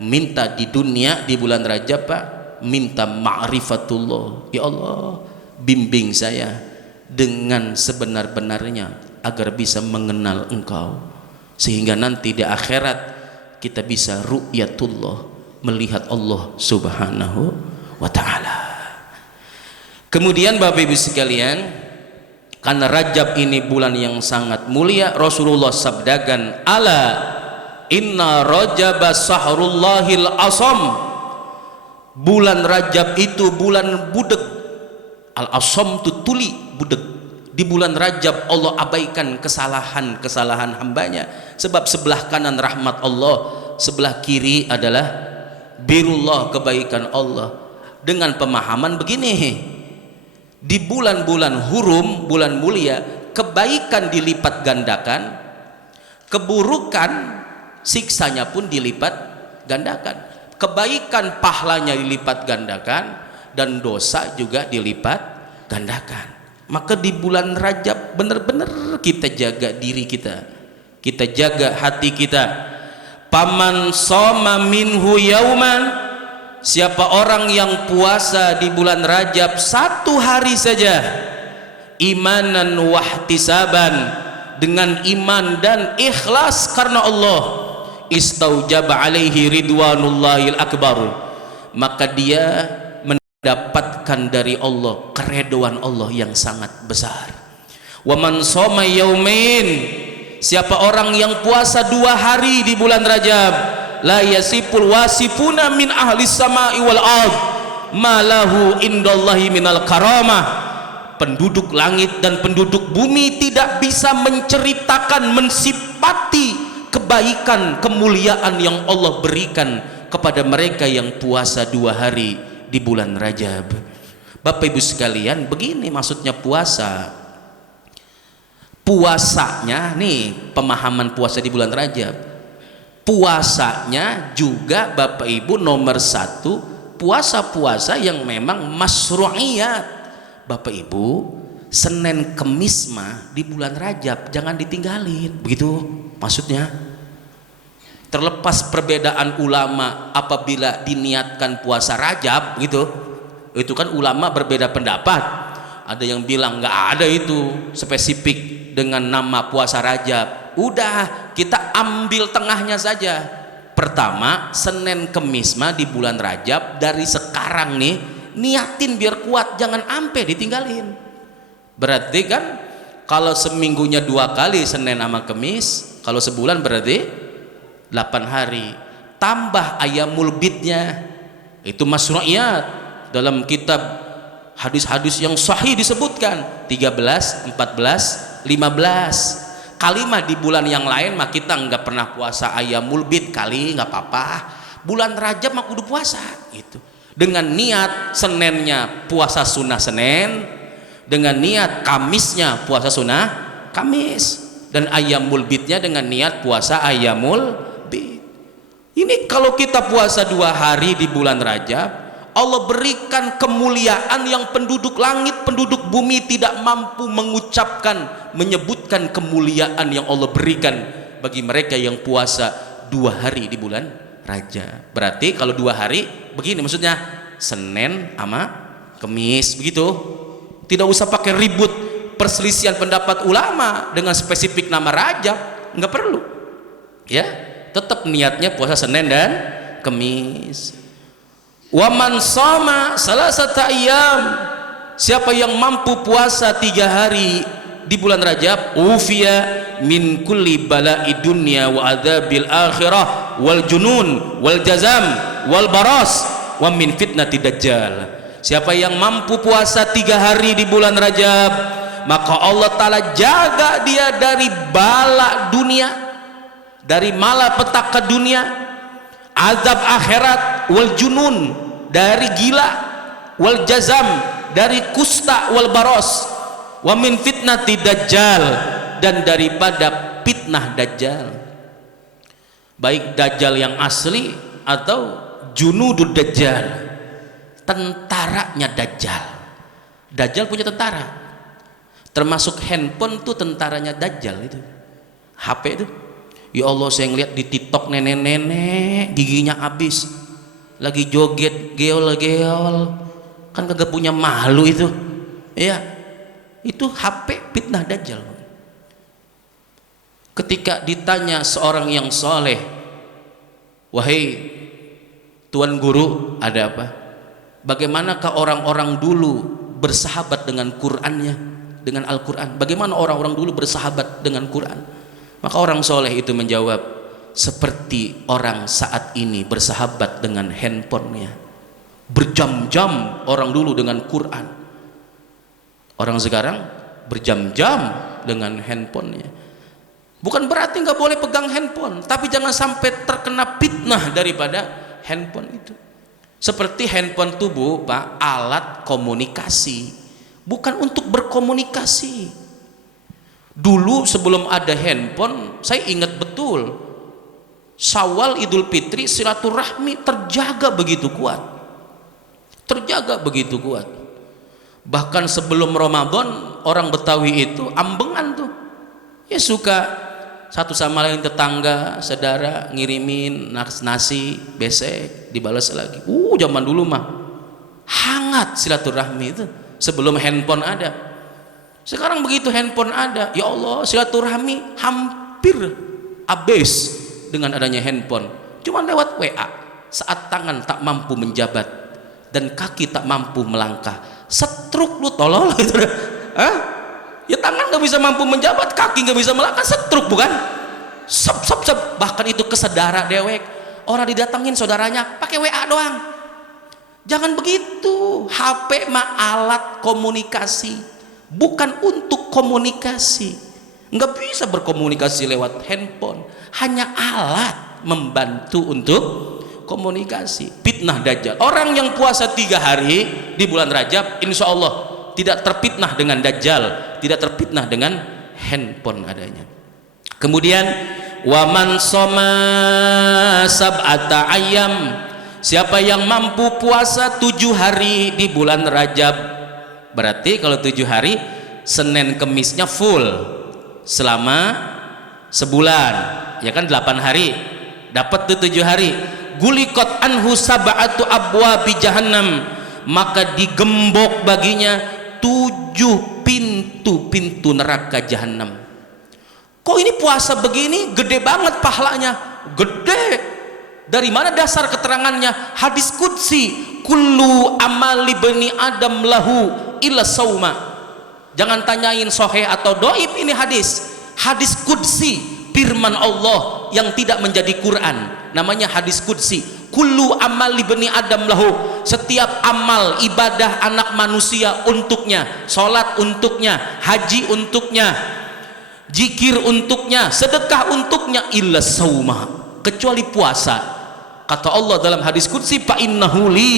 minta di dunia di bulan Rajab Pak, minta ma'rifatullah. Ya Allah, bimbing saya dengan sebenar-benarnya agar bisa mengenal Engkau, sehingga nanti di akhirat kita bisa ru'yatullah, melihat Allah subhanahu wa ta'ala. Kemudian Bapak Ibu sekalian, karena Rajab ini bulan yang sangat mulia, Rasulullah sabdakan, ala inna rajaba sahrullahil asam, bulan Rajab itu bulan budeg. Al asam itu tuli, budeg. Di bulan Rajab Allah abaikan kesalahan-kesalahan hambanya, sebab sebelah kanan rahmat Allah, sebelah kiri adalah birullah, kebaikan Allah. Dengan pemahaman begini, di bulan-bulan hurum, bulan mulia, kebaikan dilipat gandakan, keburukan siksanya pun dilipat gandakan. Kebaikan pahalanya dilipat gandakan, dan dosa juga dilipat gandakan. Maka di bulan Rajab benar-benar kita jaga diri kita, kita jaga hati kita. Paman soma minhu yauman, siapa orang yang puasa di bulan Rajab satu hari saja, imanan wahtisaban, dengan iman dan ikhlas karena Allah, istaujaba alaihi ridwanullahil akbar, maka dia mendapatkan dari Allah keredoan Allah yang sangat besar. Wa man shoma yaumain, siapa orang yang puasa 2 hari di bulan Rajab, la yasipul wasifuna min ahli samai wal ard ma lahu indallahi minal karamah, penduduk langit dan penduduk bumi tidak bisa menceritakan, mensifati kebaikan, kemuliaan yang Allah berikan kepada mereka yang puasa 2 hari di bulan Rajab. Bapak Ibu sekalian, begini maksudnya puasa. Puasanya nih, pemahaman puasa di bulan Rajab, puasanya juga Bapak Ibu nomor 1, puasa-puasa yang memang masru'iyat. Bapak Ibu, Senin Kemis mah di bulan Rajab jangan ditinggalin, begitu maksudnya. Terlepas perbedaan ulama apabila diniatkan puasa Rajab gitu, itu kan ulama berbeda pendapat. Ada yang bilang nggak ada itu spesifik dengan nama puasa Rajab. Udah, kita ambil tengahnya saja. Pertama, Senin Kemis mah di bulan Rajab dari sekarang nih niatin biar kuat, jangan ampe ditinggalin. Berarti kan kalau seminggunya 2 kali Senin sama Kemis, kalau sebulan berarti 8 hari, tambah ayamul bidnya, itu masru'iyat. Dalam kitab hadis-hadis yang sahih disebutkan 13, 14, 15. Kalimah di bulan yang lain mah kita nggak pernah puasa ayamul bid kali, nggak apa-apa. Bulan Rajab mah kudu puasa gitu. Dengan niat Seninnya puasa sunnah Senin, dengan niat Kamisnya puasa sunnah Kamis, dan ayamul bidnya dengan niat puasa ayamul. Ini kalau kita puasa 2 hari di bulan Rajab, Allah berikan kemuliaan yang penduduk langit, penduduk bumi tidak mampu mengucapkan, menyebutkan kemuliaan yang Allah berikan bagi mereka yang puasa 2 hari di bulan Rajab. Berarti kalau 2 hari begini maksudnya, Senin sama Kemis, begitu. Tidak usah pakai ribut perselisihan pendapat ulama dengan spesifik nama Rajab, nggak perlu ya. Tetap niatnya puasa Senin dan Kemis. Wa man shoma salasata ayyam, siapa yang mampu puasa 3 hari di bulan Rajab, ufiya min kulli bala'i dunya wa adzabil akhirah wal junun wal jazam wal baras wa min fitnati dajjal. Siapa yang mampu puasa 3 hari di bulan Rajab, maka Allah Ta'ala jaga dia dari bala dunia, dari malapetaka dunia, azab akhirat, wal junun, dari gila, wal jazam, dari kusta, wal baros, wa min fitnati dajjal, dan daripada fitnah dajjal, baik dajjal yang asli atau junudud dajjal, tentaranya dajjal. Dajjal punya tentara, termasuk handphone tuh tentaranya dajjal itu, HP itu. Ya Allah, saya ngeliat di TikTok nenek-nenek giginya habis, lagi joget geol-geol, kan kagak punya malu itu. Ya, itu HP fitnah dajjal. Ketika ditanya seorang yang soleh, wahai tuan guru, ada apa? Bagaimanakah orang-orang dulu bersahabat dengan Qur'annya, dengan Al-Quran? Bagaimana orang-orang dulu bersahabat dengan Quran? Maka orang soleh itu menjawab, seperti orang saat ini bersahabat dengan handphonenya. Berjam-jam orang dulu dengan Quran, orang sekarang berjam-jam dengan handphonenya. Bukan berarti nggak boleh pegang handphone, tapi jangan sampai terkena fitnah daripada handphone itu. Seperti handphone tubuh, Pak, alat komunikasi, bukan untuk berkomunikasi. Dulu sebelum ada handphone, saya ingat betul, Syawal, Idul Fitri, silaturahmi terjaga begitu kuat, terjaga begitu kuat. Bahkan sebelum Ramadan, orang Betawi itu ambengan tuh, ya suka satu sama lain, tetangga, saudara ngirimin nasi, besek, dibalas lagi. Zaman dulu mah hangat silaturahmi itu sebelum handphone ada. Sekarang begitu handphone ada, ya Allah, silaturahmi hampir habis dengan adanya handphone. Cuma lewat WA, saat tangan tak mampu menjabat dan kaki tak mampu melangkah, setruk lu tolol gitu. Ya tangan gak bisa mampu menjabat, kaki gak bisa melangkah, setruk bukan? Sep. Bahkan itu ke saudara dewek, orang didatangin saudaranya pakai WA doang. Jangan begitu. HP mah alat komunikasi, bukan untuk komunikasi. Nggak bisa berkomunikasi lewat handphone, hanya alat membantu untuk komunikasi. Fitnah dajjal. Orang yang puasa 3 hari di bulan Rajab, insya Allah tidak terfitnah dengan dajjal, tidak terfitnah dengan handphone adanya. Kemudian waman soma sab'ata ayam, siapa yang mampu puasa 7 hari di bulan Rajab, berarti kalau 7 hari Senin Kemisnya full selama sebulan, ya kan 8 hari dapat tuh 7 hari. Gulikot anhu sab'atu abwabi jahannam, maka digembok baginya 7 pintu neraka jahanam. Kok ini puasa begini gede banget pahalanya? Gede. Dari mana dasar keterangannya? Hadis qudsi, kullu amali bani adam lahu illa sauma. Jangan tanyain sahih atau dhaif, ini hadis qudsi, firman Allah yang tidak menjadi Quran, namanya hadis qudsi. Kullu amali bani adam lahu, setiap amal ibadah anak manusia untuknya, salat untuknya, haji untuknya, zikir untuknya, sedekah untuknya, illa sauma, kecuali puasa. Kata Allah dalam hadis qudsi, fa innahu li,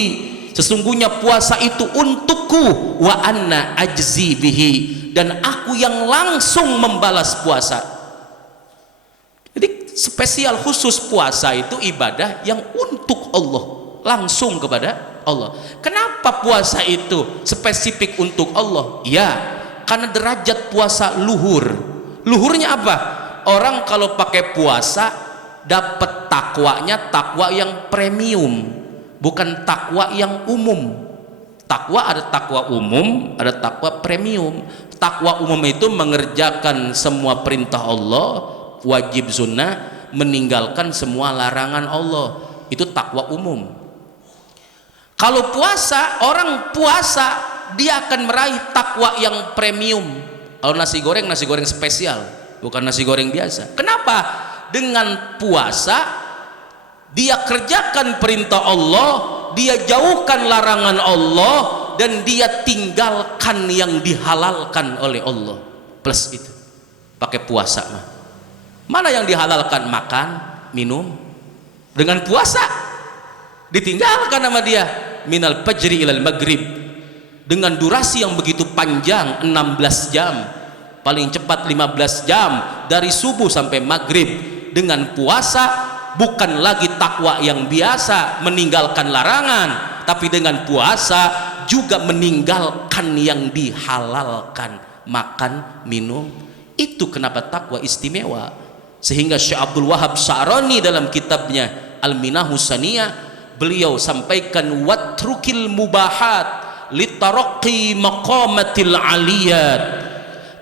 sesungguhnya puasa itu untukku, wa anna ajzi bihi, dan aku yang langsung membalas puasa. Jadi spesial khusus puasa itu ibadah yang untuk Allah, langsung kepada Allah. Kenapa puasa itu spesifik untuk Allah? Ya, karena derajat puasa luhur. Luhurnya apa? Orang kalau pakai puasa dapat takwanya, takwa yang premium, bukan takwa yang umum. Takwa ada takwa umum, ada takwa premium. Takwa umum itu mengerjakan semua perintah Allah, wajib sunnah, meninggalkan semua larangan Allah. Itu takwa umum. Kalau puasa, orang puasa dia akan meraih takwa yang premium. Kalau nasi goreng spesial, bukan nasi goreng biasa. Kenapa? Dengan puasa dia kerjakan perintah Allah, dia jauhkan larangan Allah, dan dia tinggalkan yang dihalalkan oleh Allah. Plus itu pakai puasa mah. Mana yang dihalalkan? Makan, minum. Dengan puasa ditinggalkan sama dia. Minal fajri ilal maghrib, dengan durasi yang begitu panjang, 16 jam, paling cepat 15 jam, dari subuh sampai maghrib. Dengan puasa bukan lagi takwa yang biasa, meninggalkan larangan, tapi dengan puasa juga meninggalkan yang dihalalkan, makan, minum. Itu kenapa takwa istimewa. Sehingga Syekh Abdul Wahab Sya'rani dalam kitabnya Al-Minahus Saniyah, beliau sampaikan watrukil mubahat litaraqi maqamatil aliyat,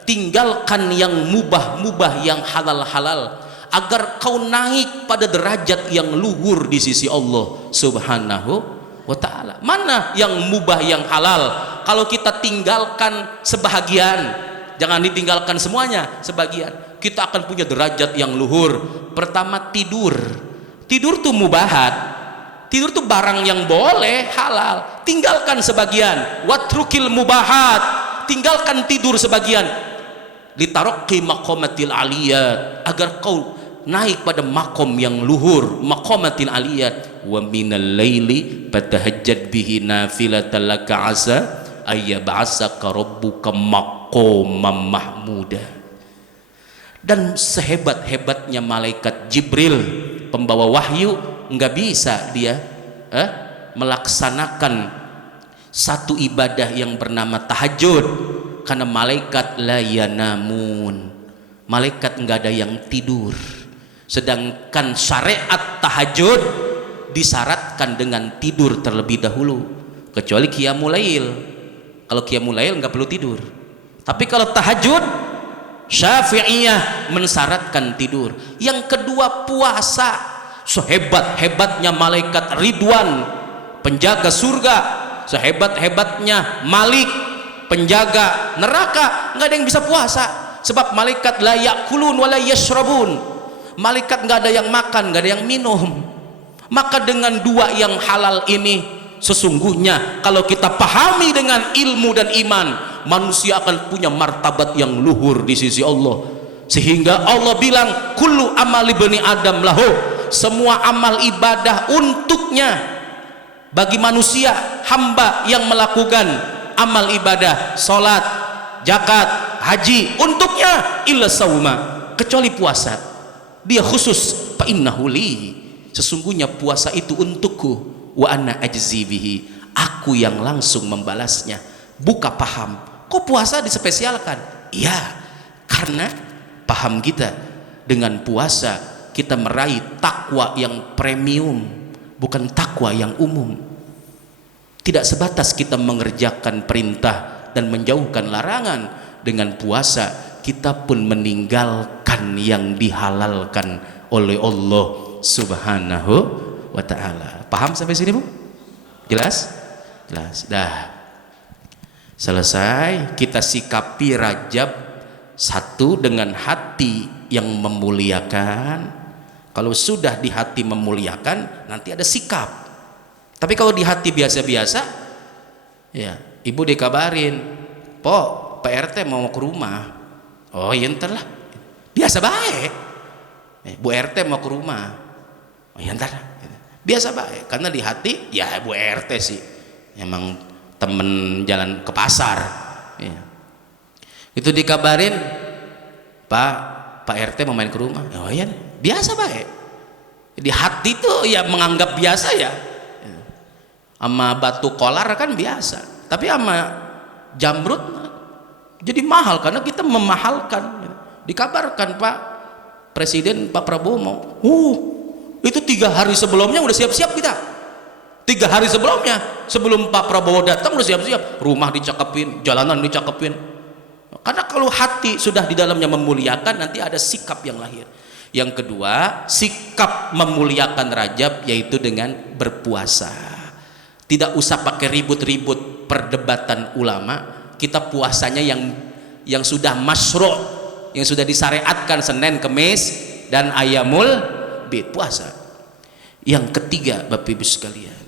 tinggalkan yang mubah-mubah, yang halal-halal, agar kau naik pada derajat yang luhur di sisi Allah Subhanahu wa ta'ala. Mana yang mubah, yang halal? Kalau kita tinggalkan sebahagian, jangan ditinggalkan semuanya, sebagian, kita akan punya derajat yang luhur. Pertama, tidur. Tidur tuh mubahat, tidur tuh barang yang boleh, halal. Tinggalkan sebagian. Watrukil mubahat, tinggalkan tidur sebagian. Litaraqi maqamatil aliyat, agar kau naik pada makom yang luhur, maqamatil aliyat. Wa minal laili fatahajjad bihi nafilatan laka asa ayyab'asaka rabbuka maqaman mahmuda. Dan sehebat-hebatnya malaikat Jibril, pembawa wahyu, nggak bisa dia melaksanakan satu ibadah yang bernama tahajud, karena malaikat la yanamun, malaikat nggak ada yang tidur. Sedangkan syariat tahajud disyaratkan dengan tidur terlebih dahulu, kecuali qiyamul lail. Kalau qiyamul lail nggak perlu tidur, tapi kalau tahajud Syafi'iyah mensyaratkan tidur. Yang kedua, puasa. Sehebat-hebatnya malaikat Ridwan, penjaga surga, sehebat-hebatnya Malik, penjaga neraka, nggak ada yang bisa puasa. Sebab malaikat la yakulun wa la yashrabun, malaikat nggak ada yang makan, nggak ada yang minum. Maka dengan dua yang halal ini, sesungguhnya kalau kita pahami dengan ilmu dan iman, manusia akan punya martabat yang luhur di sisi Allah. Sehingga Allah bilang kullu amali bani adam lahu, semua amal ibadah untuknya. Bagi manusia, hamba yang melakukan amal ibadah, salat, zakat, haji, untuknya, illa sauma, kecuali puasa. Dia khusus, fa innahu li, sesungguhnya puasa itu untukku, wa ana ajzi bihi, aku yang langsung membalasnya. Buka paham, kok puasa dispesialkan? Iya, karena paham kita, dengan puasa kita meraih takwa yang premium, bukan takwa yang umum. Tidak sebatas kita mengerjakan perintah dan menjauhkan larangan, dengan puasa kita pun meninggalkan yang dihalalkan oleh Allah Subhanahu wa ta'ala. Paham sampai sini, Bu? Jelas? Jelas. Dah. Selesai, kita sikapi Rajab satu dengan hati yang memuliakan. Kalau sudah di hati memuliakan, nanti ada sikap. Tapi kalau di hati biasa-biasa, ya, ibu dikabarin, Pak RT mau ke rumah. Oh iya, ntar lah, biasa baik. Bu RT mau ke rumah. Oh iya, ntar lah, biasa baik. Karena di hati, ya Bu RT sih emang temen jalan ke pasar, ya. Itu dikabarin, Pak RT mau main ke rumah. Oh iya, biasa baik. Di hati tuh ya menganggap biasa ya. Sama batu kolar kan biasa, tapi sama jamrut jadi mahal karena kita memahalkan. Dikabarkan Pak Presiden, Pak Prabowo mau, itu 3 hari sebelumnya udah siap-siap kita. 3 hari sebelumnya, sebelum Pak Prabowo datang udah siap-siap, rumah dicakepin, jalanan dicakepin. Karena kalau hati sudah di dalamnya memuliakan, nanti ada sikap yang lahir. Yang kedua, sikap memuliakan Rajab yaitu dengan berpuasa. Tidak usah pakai ribut-ribut perdebatan ulama. Kita puasanya yang sudah masyru', yang sudah disyariatkan, Senin, Kemis dan Ayyamul Bid, puasa. Yang ketiga, Bapak Ibu sekalian,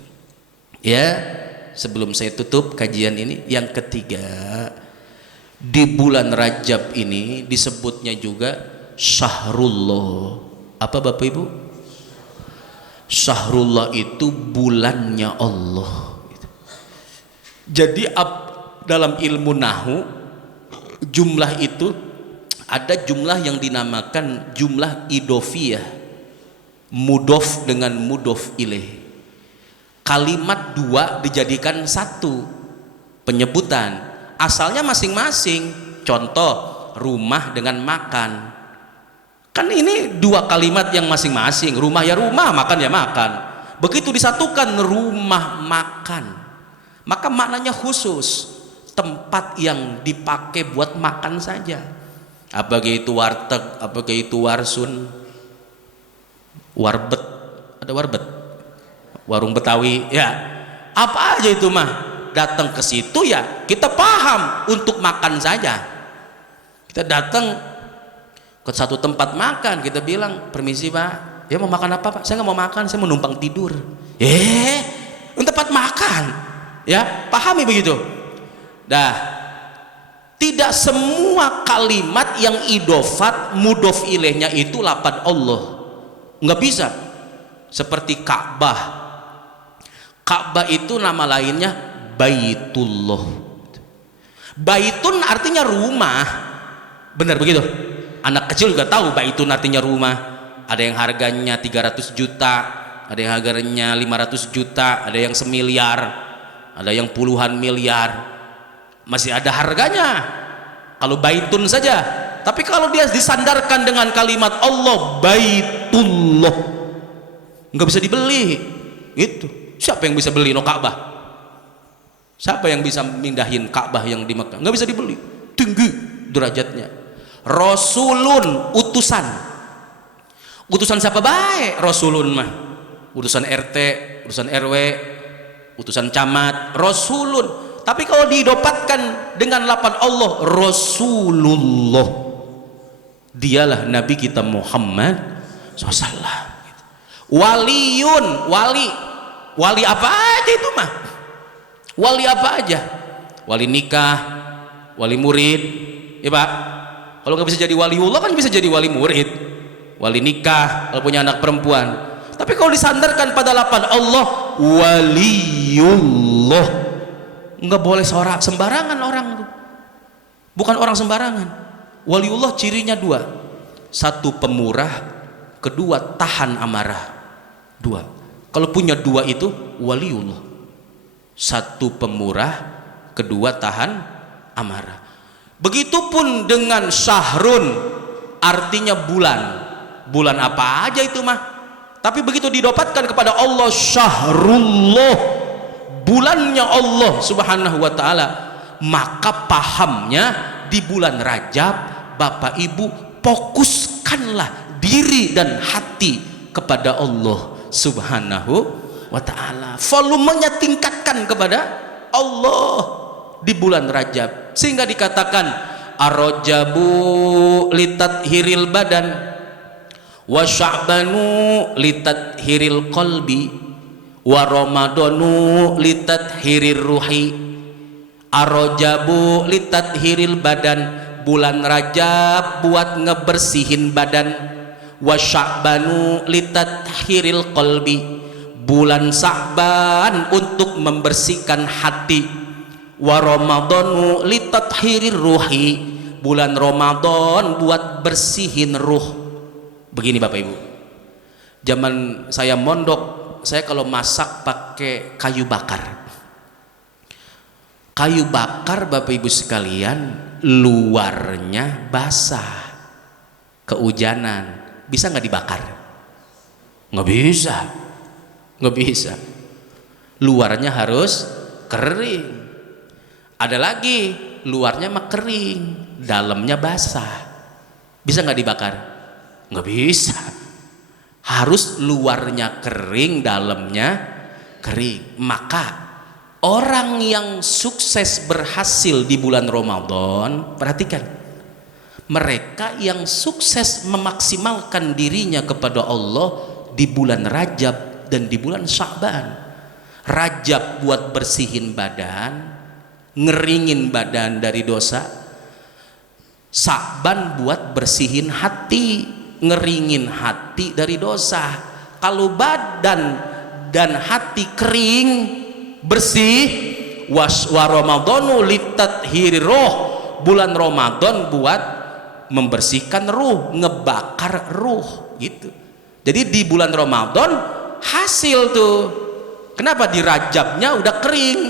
ya, sebelum saya tutup kajian ini, yang ketiga, di bulan Rajab ini disebutnya juga Syahrullah. Apa Bapak Ibu? Syahrullah itu bulannya Allah. Jadi dalam ilmu nahu, jumlah itu ada jumlah yang dinamakan jumlah idofiyah, mudof dengan mudof ilaih. Kalimat dua dijadikan satu penyebutan, asalnya masing-masing. Contoh, rumah dengan makan. Kan ini dua kalimat yang masing-masing. Rumah ya rumah, makan ya makan. Begitu disatukan rumah makan, maka maknanya khusus, tempat yang dipakai buat makan saja. Apakah itu warteg, apakah itu warsun, warbet, ada warbet, warung Betawi, ya apa aja itu mah, datang ke situ ya kita paham untuk makan saja. Kita datang ke satu tempat makan, kita bilang, permisi pak, ya mau makan apa pak? Saya nggak mau makan, saya mau numpang tidur. Tempat makan, ya pahami begitu. Dah, tidak semua kalimat yang idofat mudhof ilaihnya itu lafaz Allah, nggak bisa. Seperti Ka'bah, Ka'bah itu nama lainnya Baitullah. Baitun artinya rumah, benar begitu? Anak kecil juga tahu baitun artinya rumah. Ada yang harganya 300 juta, ada yang harganya 500 juta, ada yang semiliar, ada yang puluhan miliar. Masih ada harganya kalau baitun saja. Tapi kalau dia disandarkan dengan kalimat Allah Baitullah, nggak bisa dibeli. Itu siapa yang bisa beli no Ka'bah? Siapa yang bisa mindahin Ka'bah yang di Mekah? Nggak bisa dibeli, tinggi derajatnya. Rasulun, utusan. Utusan siapa baik? Rasulun mah utusan RT, utusan RW, utusan camat, Rasulun. Tapi kalau didopatkan dengan lafaz Allah Rasulullah, dialah Nabi kita Muhammad SAW. Waliyun, wali apa aja itu mah, wali apa aja, wali nikah, wali murid, ya pak. Kalau nggak bisa jadi waliullah kan bisa jadi wali murid, wali nikah kalau punya anak perempuan. Tapi kalau disandarkan pada lafaz Allah waliullah, nggak boleh sembarangan orang itu, bukan orang sembarangan. Waliullah cirinya dua, satu pemurah, kedua tahan amarah. Dua, kalau punya dua itu waliullah, satu pemurah, kedua tahan amarah. Begitupun dengan syahrun, artinya bulan. Bulan apa aja itu mah, tapi begitu didapatkan kepada Allah syahrullah, bulannya Allah subhanahu wa ta'ala, maka pahamnya di bulan Rajab, Bapak Ibu fokuskanlah diri dan hati kepada Allah subhanahu wa ta'ala. Volumenya tingkatkan kepada Allah di bulan Rajab, sehingga dikatakan ar-rajabu litathiril badan wa sya'banu litathiril qalbi wa ramadanu litathirir ruhi. Ar-rajabu litathiril badan, bulan Rajab buat ngebersihin badan, wa sya'banu litathiril qalbi, bulan Sa'ban untuk membersihkan hati, wa ramadhanu litathirir ruhi, bulan Ramadan buat bersihin ruh. Begini Bapak Ibu, zaman saya mondok, saya kalau masak pakai kayu bakar. Kayu bakar Bapak Ibu sekalian, luarnya basah, kehujanan, bisa nggak dibakar? Nggak bisa, nggak bisa. Luarnya harus kering. Ada lagi, luarnya mah kering, dalamnya basah, bisa nggak dibakar? Nggak bisa, harus luarnya kering, dalamnya kering. Maka orang yang sukses berhasil di bulan Ramadan, perhatikan, mereka yang sukses memaksimalkan dirinya kepada Allah di bulan Rajab dan di bulan Sya'ban. Rajab buat bersihin badan, ngeringin badan dari dosa. Sya'ban buat bersihin hati, ngeringin hati dari dosa. Kalau badan dan hati kering, bersih, wa ramadhanu litathhiri ruh, bulan Ramadan buat membersihkan ruh, ngebakar ruh gitu. Jadi di bulan Ramadan hasil tuh. Kenapa? Di Rajabnya udah kering,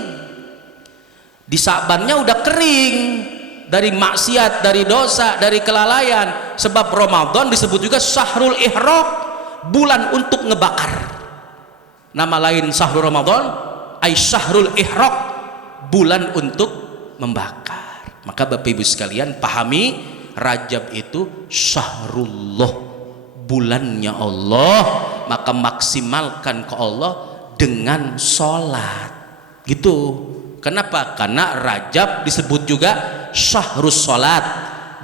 di Sa'bannya udah kering, dari maksiat, dari dosa, dari kelalaian. Sebab Ramadan disebut juga syahrul ihraq, bulan untuk ngebakar. Nama lain syahrul Ramadan ay syahrul ihraq, bulan untuk membakar. Maka Bapak Ibu sekalian pahami, Rajab itu syahrullah, bulannya Allah. Maka maksimalkan ke Allah dengan sholat gitu. Kenapa? Karena Rajab disebut juga syahrus sholat,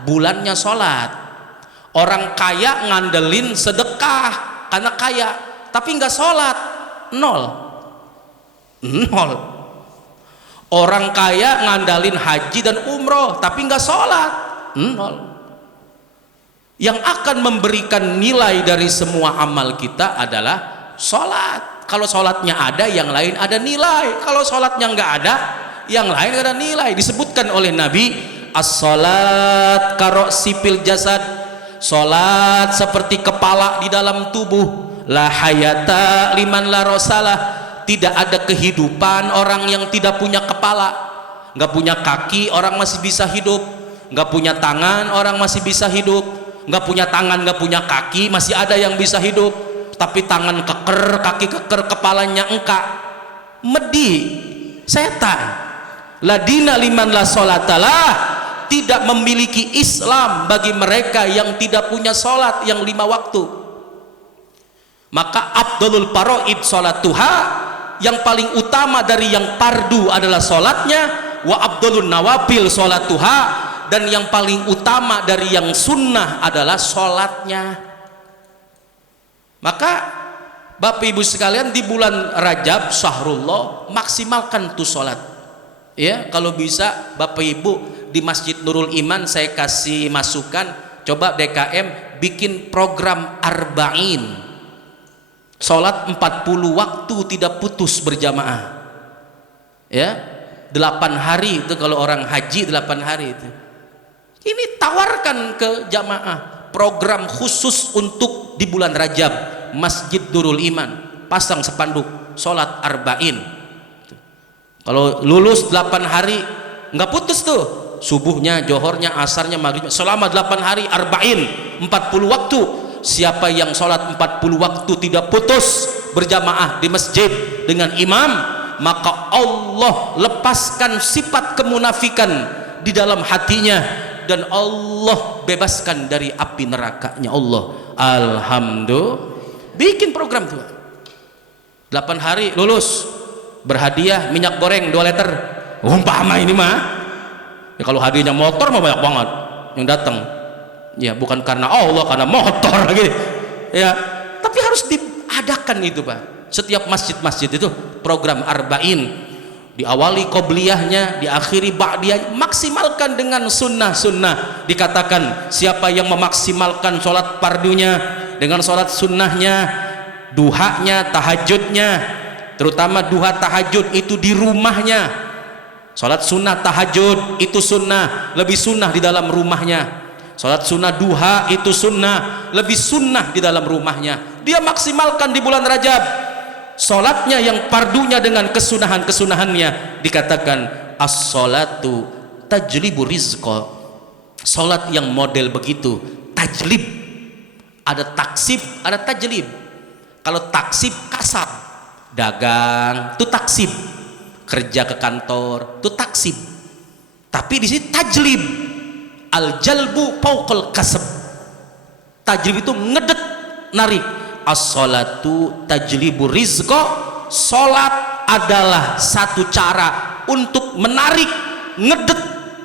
bulannya sholat. Orang kaya ngandelin sedekah karena kaya, tapi nggak sholat, nol. Orang kaya ngandalin haji dan umroh tapi nggak sholat, nol. Yang akan memberikan nilai dari semua amal kita adalah sholat. Kalau sholatnya ada, yang lain ada nilai. Kalau sholatnya nggak ada, yang lain nggak ada nilai. Disebutkan oleh Nabi, as-sholat karo sipil jasad, sholat seperti kepala di dalam tubuh. La hayata liman la rosalah, tidak ada kehidupan orang yang tidak punya kepala. Nggak punya kaki, orang masih bisa hidup. Nggak punya tangan, orang masih bisa hidup. Nggak punya tangan, nggak punya kaki, masih ada yang bisa hidup. Tapi tangan keker, kaki keker, kepalanya engkak, medi, setan. Ladina liman la sholatalah, tidak memiliki Islam bagi mereka yang tidak punya sholat yang 5 waktu. Maka abdulul faraid sholatuha, yang paling utama dari yang fardu adalah sholatnya. Wa abdulun nawafil sholatuha, dan yang paling utama dari yang sunnah adalah sholatnya. Maka Bapak Ibu sekalian, di bulan Rajab syahrullah, maksimalkan tuh sholat ya. Kalau bisa Bapak Ibu di Masjid Nurul Iman, saya kasih masukan, coba DKM bikin program arba'in, sholat 40 waktu tidak putus berjamaah ya. 8 hari itu kalau orang haji, 8 hari itu. Ini tawarkan ke jamaah program khusus untuk di bulan Rajab. Masjid Nurul Iman pasang spanduk sholat arba'in. Kalau lulus 8 hari nggak putus tuh, subuhnya, johornya, asarnya, maghribnya, selama 8 hari arba'in, 40 waktu. Siapa yang sholat 40 waktu tidak putus berjamaah di masjid dengan imam, maka Allah lepaskan sifat kemunafikan di dalam hatinya dan Allah bebaskan dari api nerakanya Allah. Alhamdulillah. Bikin program tuh 8 hari lulus, berhadiah minyak goreng 2 liter. Umpama ini mah ya, kalau hadiahnya motor mah banyak banget yang datang ya, bukan karena Allah, karena motor lagi ya. Tapi harus diadakan itu Pak, setiap masjid-masjid itu program arba'in, diawali qobliyahnya, diakhiri ba'diyah. Maksimalkan dengan sunnah-sunnah. Dikatakan siapa yang memaksimalkan sholat fardunya dengan sholat sunnahnya, duhanya, tahajudnya, terutama duha tahajud itu di rumahnya. Sholat sunnah tahajud itu sunnah, lebih sunnah di dalam rumahnya. Sholat sunnah duha itu sunnah, lebih sunnah di dalam rumahnya. Dia maksimalkan di bulan Rajab sholatnya yang fardunya dengan kesunahan-kesunahannya. Dikatakan as-sholatu tajlibu rizqa, sholat yang model begitu tajlib. Ada taksib, ada tajlib. Kalau taksib kasab, dagang itu taksib, kerja ke kantor itu taksib. Tapi di sini tajlib, al jalbu fauqal kasab. Tajlib itu ngedet, narik. As-sholatu tajlibu rizqa, sholat adalah satu cara untuk menarik, ngedet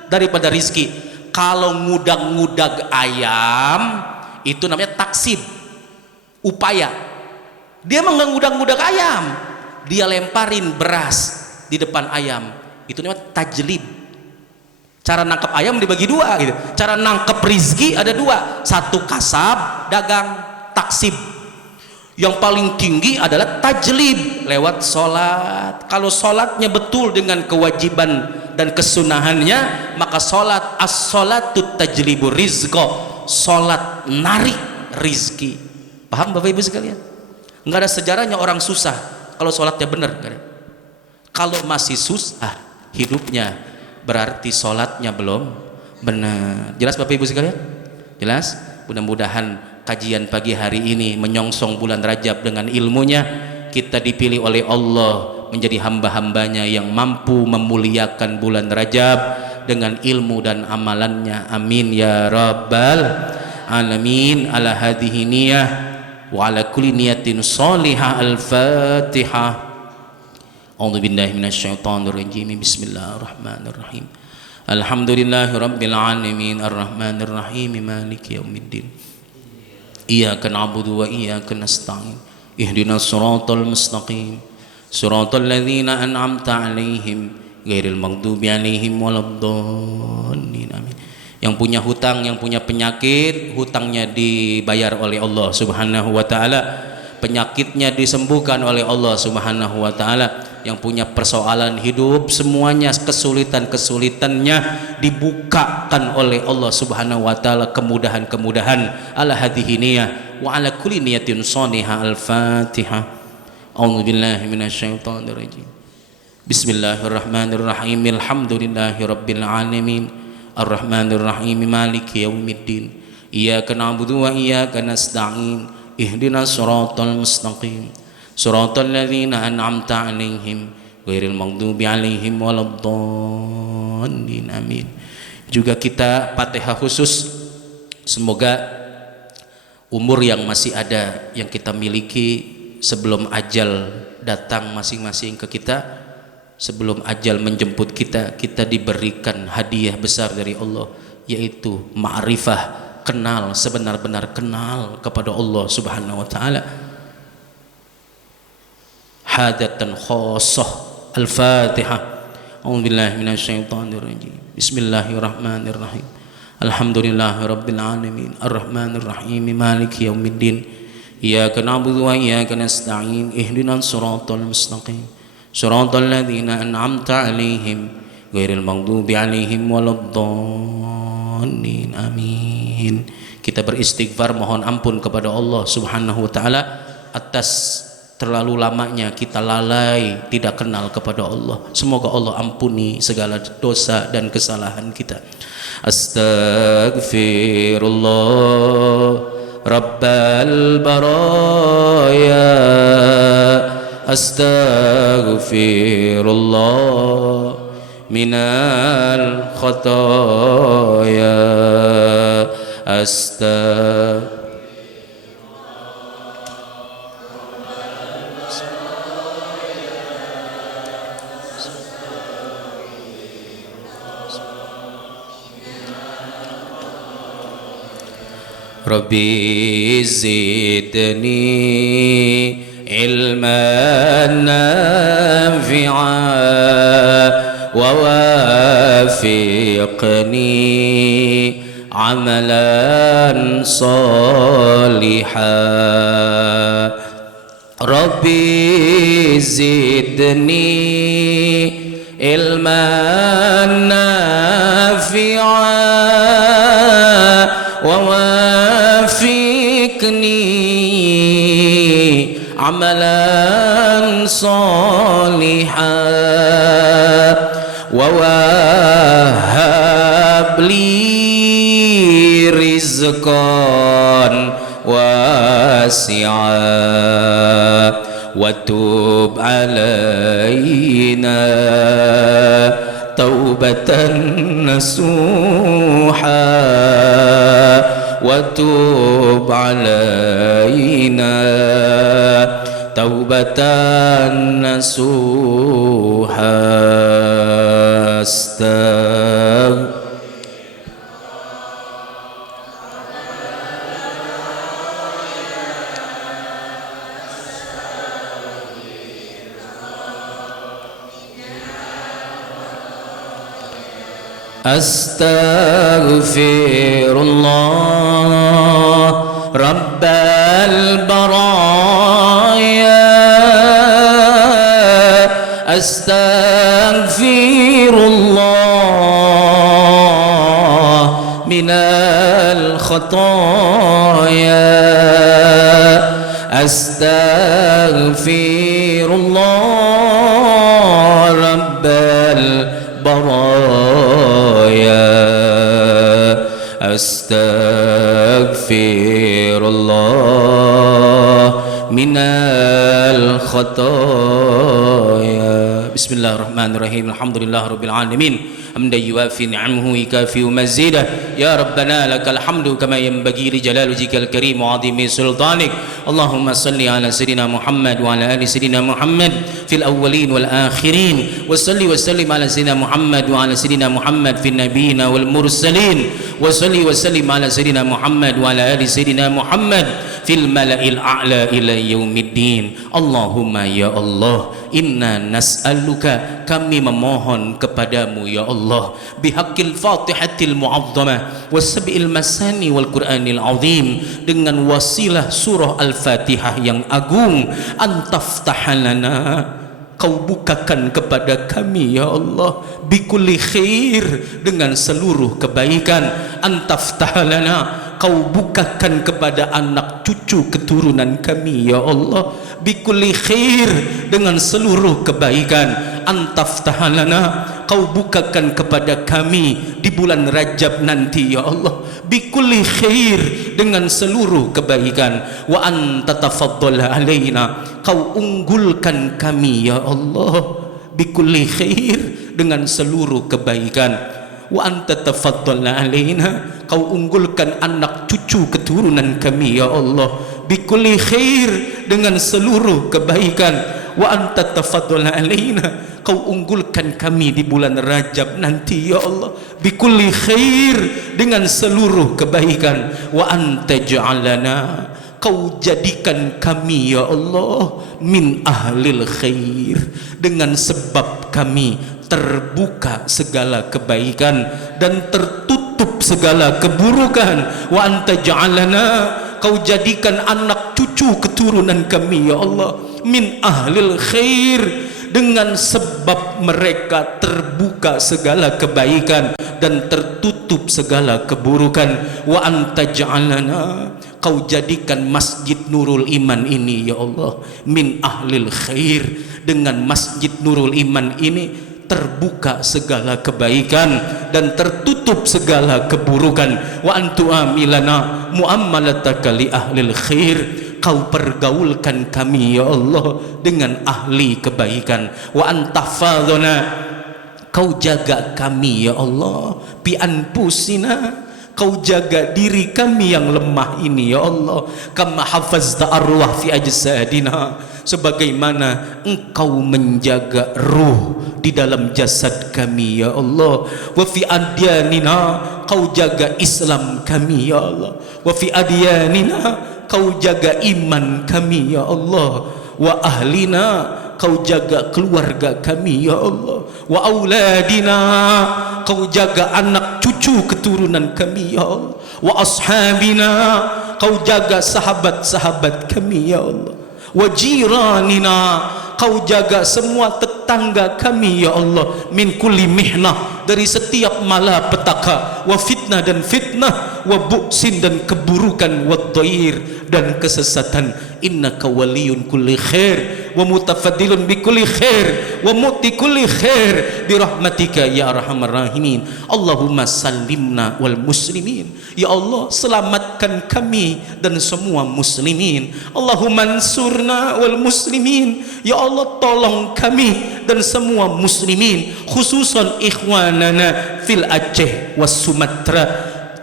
daripada rizki. Kalau ngudag-ngudag ayam itu namanya taksib, upaya. Dia menggudang-gudang ayam, dia lemparin beras di depan ayam, itu namanya tajlib. Cara nangkep ayam dibagi 2 gitu. Cara nangkep rizki ada 2, satu kasab, dagang, taksib. Yang paling tinggi adalah tajlib lewat sholat. Kalau sholatnya betul dengan kewajiban dan kesunahannya, maka sholat as-sholatu tajlibu rizqa, sholat narik rizki. Paham Bapak Ibu sekalian? Nggak ada sejarahnya orang susah kalau sholatnya benar. Kalau masih susah hidupnya, berarti sholatnya belum Benar. Jelas Bapak Ibu sekalian? Jelas? Mudah-mudahan kajian pagi hari ini menyongsong bulan Rajab dengan ilmunya, kita dipilih oleh Allah menjadi hamba-hambanya yang mampu memuliakan bulan Rajab dengan ilmu dan amalannya. Amin ya rabbal alamin. Ala hadhihi niyah wa ala kulli niyatin salihah. Al-Fatihah. A'udzu billahi minasyaitonir rajim. Bismillahirrahmanirrahim. Alhamdulillahi rabbil alamin arrahmanir rahim maliki yaumiddin. Iyyaka na'budu wa iyyaka nasta'in. Ihdinas siratal mustaqim. Siratal ladzina an'amta 'alaihim ghairil maghdubi 'alaihim waladdallin. Amin. Yang punya hutang, yang punya penyakit, hutangnya dibayar oleh Allah Subhanahu wa taala. Penyakitnya disembuhkan oleh Allah Subhanahu wa taala. Yang punya persoalan hidup, semuanya kesulitan-kesulitannya dibukakan oleh Allah Subhanahu wa taala, kemudahan-kemudahan. Ala hadhihi niyah wa ala kulli niyatin shalihah. Al-Fatihah. A'udzu billahi minasyaitonir rajim. Bismillahirrahmanirrahim. Alhamdulillahi rabbil alamin arrahmanir rahim maliki yaumiddin. Iyyaka na'budu wa iyyaka nasta'in. Ihdinas siratal mustaqim. Siratal ladzina an'amta 'alaihim ghairil maghdubi 'alaihim waladdallin. Amin. Juga kita Fatihah khusus, semoga umur yang masih ada yang kita miliki sebelum ajal datang masing-masing ke kita, sebelum ajal menjemput kita, kita diberikan hadiah besar dari Allah, yaitu ma'rifah, kenal, sebenar-benar kenal kepada Allah Subhanahu wa taala. Hadatan khassah. Al-Fatihah. A'udzu billahi minasyaitonir rajim. Bismillahirrahmanirrahim. Alhamdulillahi rabbil alamin arrahmanir rahim maliki yaumiddin. Iyyaka na'budu wa iyyaka nasta'in. Ihdinas siratal mustaqim. Siratal ladzina an'amta 'alaihim ghairil maghdubi 'alaihim waladdallin. Amin. Kita beristighfar, mohon ampun kepada Allah Subhanahu wa taala atas terlalu lamanya kita lalai tidak kenal kepada Allah. Semoga Allah ampuni segala dosa dan kesalahan kita. Astaghfirullah Rabbal baraya. Astaghfirullah minal khataya. Rabbi zidni ilman nafi'a wa wafiqni amalan salihah. Rabbi zidni ilman nafi'a wa amalan salihah wa wahab li rizqan wasi'a wa tub alaina taubatan nasuha wa tub alaina taubatan nasuha. Astaghfirullah Rabbal baraya. Astaghfirullah minal khataya. Astaghfirullah Rabbal baraya. Astaghfirullah minal khataaya. Bismillahirrahmanirrahim. Alhamdulillahirabbil alamin. Hamdan yuwafi ni'amahu yukafi mazidah. Ya Rabbana lakal hamdu kama yanbaghi li jalali wajhikal karim wa 'azimi sultanik. Allahumma salli ala sayyidina Muhammad wa ala ali sayyidina Muhammad fil awwalin wal akhirin. Wa salli wa sallim ala sayyidina Muhammad wa ala sayyidina Muhammad fil nabiyyin wal mursalin. Wa salli wa sallim ala sayyidina Muhammad wa ala ali sayyidina Muhammad fil mala'il a'la ila yaumiddin. Allahumma ya Allah, inna nas'aluka, kami memohon kepadamu ya Allah, bihaqqil fatihatil mu'azzamah wassabil masani wal qur'anil azim, dengan wasilah surah al-fatihah yang agung, antaftahalana, kau bukakan kepada kami ya Allah, bikulli khair, dengan seluruh kebaikan, antaftahalana, kau bukakan kepada anak cucu keturunan kami ya Allah, bikulli khair, dengan seluruh kebaikan, antaftahalana, kau bukakan kepada kami di bulan Rajab nanti ya Allah, bikulli khair, dengan seluruh kebaikan, wa antatafaddal alaina, kau unggulkan kami ya Allah, bikulli khair, dengan seluruh kebaikan, wa anta tafaddal alaina, kau unggulkan anak cucu keturunan kami ya Allah, bikulli khair, dengan seluruh kebaikan, wa anta tafaddal alaina, kau unggulkan kami di bulan Rajab nanti ya Allah, bikulli khair, dengan seluruh kebaikan, wa anta ja'alana, kau jadikan kami ya Allah min ahlil khair, dengan sebab kami terbuka segala kebaikan dan tertutup segala keburukan, wa anta ja'alana, kau jadikan anak cucu keturunan kami ya Allah min ahlil khair, dengan sebab mereka terbuka segala kebaikan dan tertutup segala keburukan, wa anta ja'alana, kau jadikan Masjid Nurul Iman ini ya Allah min ahlil khair, dengan Masjid Nurul Iman ini terbuka segala kebaikan dan tertutup segala keburukan, wa antu amilana muammalataka li ahlil khair, kau pergaulkan kami ya Allah dengan ahli kebaikan, wa antafadhana, kau jaga kami ya Allah bi anfusina, kau jaga diri kami yang lemah ini ya Allah, kama hafazta arwah fi ajsadina, sebagaimana engkau menjaga ruh di dalam jasad kami ya Allah, wa fi adyanina, kau jaga Islam kami ya Allah, wa fi adyanina, kau jaga iman kami ya Allah, wa ahlina, kau jaga keluarga kami ya Allah, wa auladina, kau jaga anak cucu keturunan kami ya Allah, wa ashabina, kau jaga sahabat-sahabat kami ya Allah, wa jiranina, kau jaga semua tetangga kami ya Allah, min kulli mihnah, dari setiap malapetaka, wa fitnah dan fitnah, wa bu'sin dan keburukan, wa dhair dan kesesatan, innaka waliyun kulli khair wa mutafaddilun bi kulli khair wa mu'ti kulli khair bi rahmatika ya arhamar rahimin. Allahumma sallimna wal muslimin, ya Allah selamatkan kami dan semua muslimin. Allahumma ansurna wal muslimin, ya Allah tolong kami dan semua muslimin, khususan ikhwanana fil Aceh was Sumatra,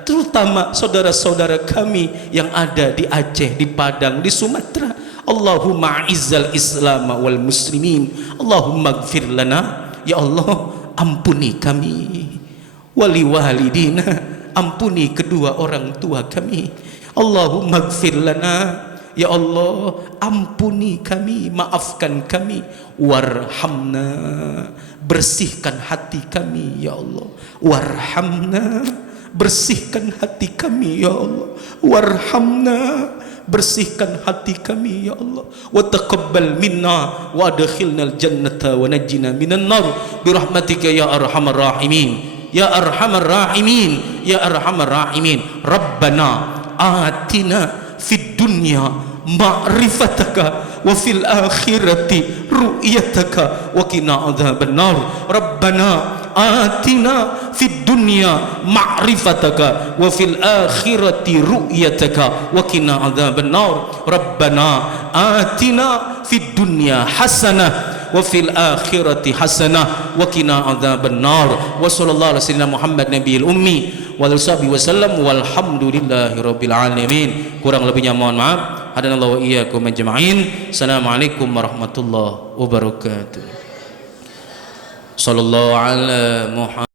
terutama saudara-saudara kami yang ada di Aceh, di Padang, di Sumatera. Allahumma izzal Islam wal muslimin, Allahumma gfir lana, ya Allah ampuni kami, wali walidina, ampuni kedua orang tua kami. Allahumma gfir lana, ya Allah ampuni kami, maafkan kami, warhamna, bersihkan hati kami ya Allah, warhamna, bersihkan hati kami ya Allah, warhamna, bersihkan hati kami ya Allah, wa taqabbal minna wa adkhilnal jannata wa najjina minan nar bi rahmatika ya arhamar rahimin, ya arhamar rahimin, ya arhamar rahimin. Rabbana atina fid dunya ma'rifataka wa fil akhirati ru'yataka wa qina adzaban nar. Rabbana atina fid dunya ma'rifataka wa fil akhirati ru'yataka wa qina adzaban nar. Rabbana atina fid dunya hasanah wa fil akhirati hasanah wa qina adzaban nar. Wa sallallahu alaihi wasallam Muhammad nabiyil ummi wa alihi wasallam walhamdulillahi rabbil alamin. Kurang lebihnya mohon maaf. Hadanallahu wa iyyakum ajma'in. Assalamualaikum warahmatullahi wabarakatuh. Sallallahu ala Muhammad.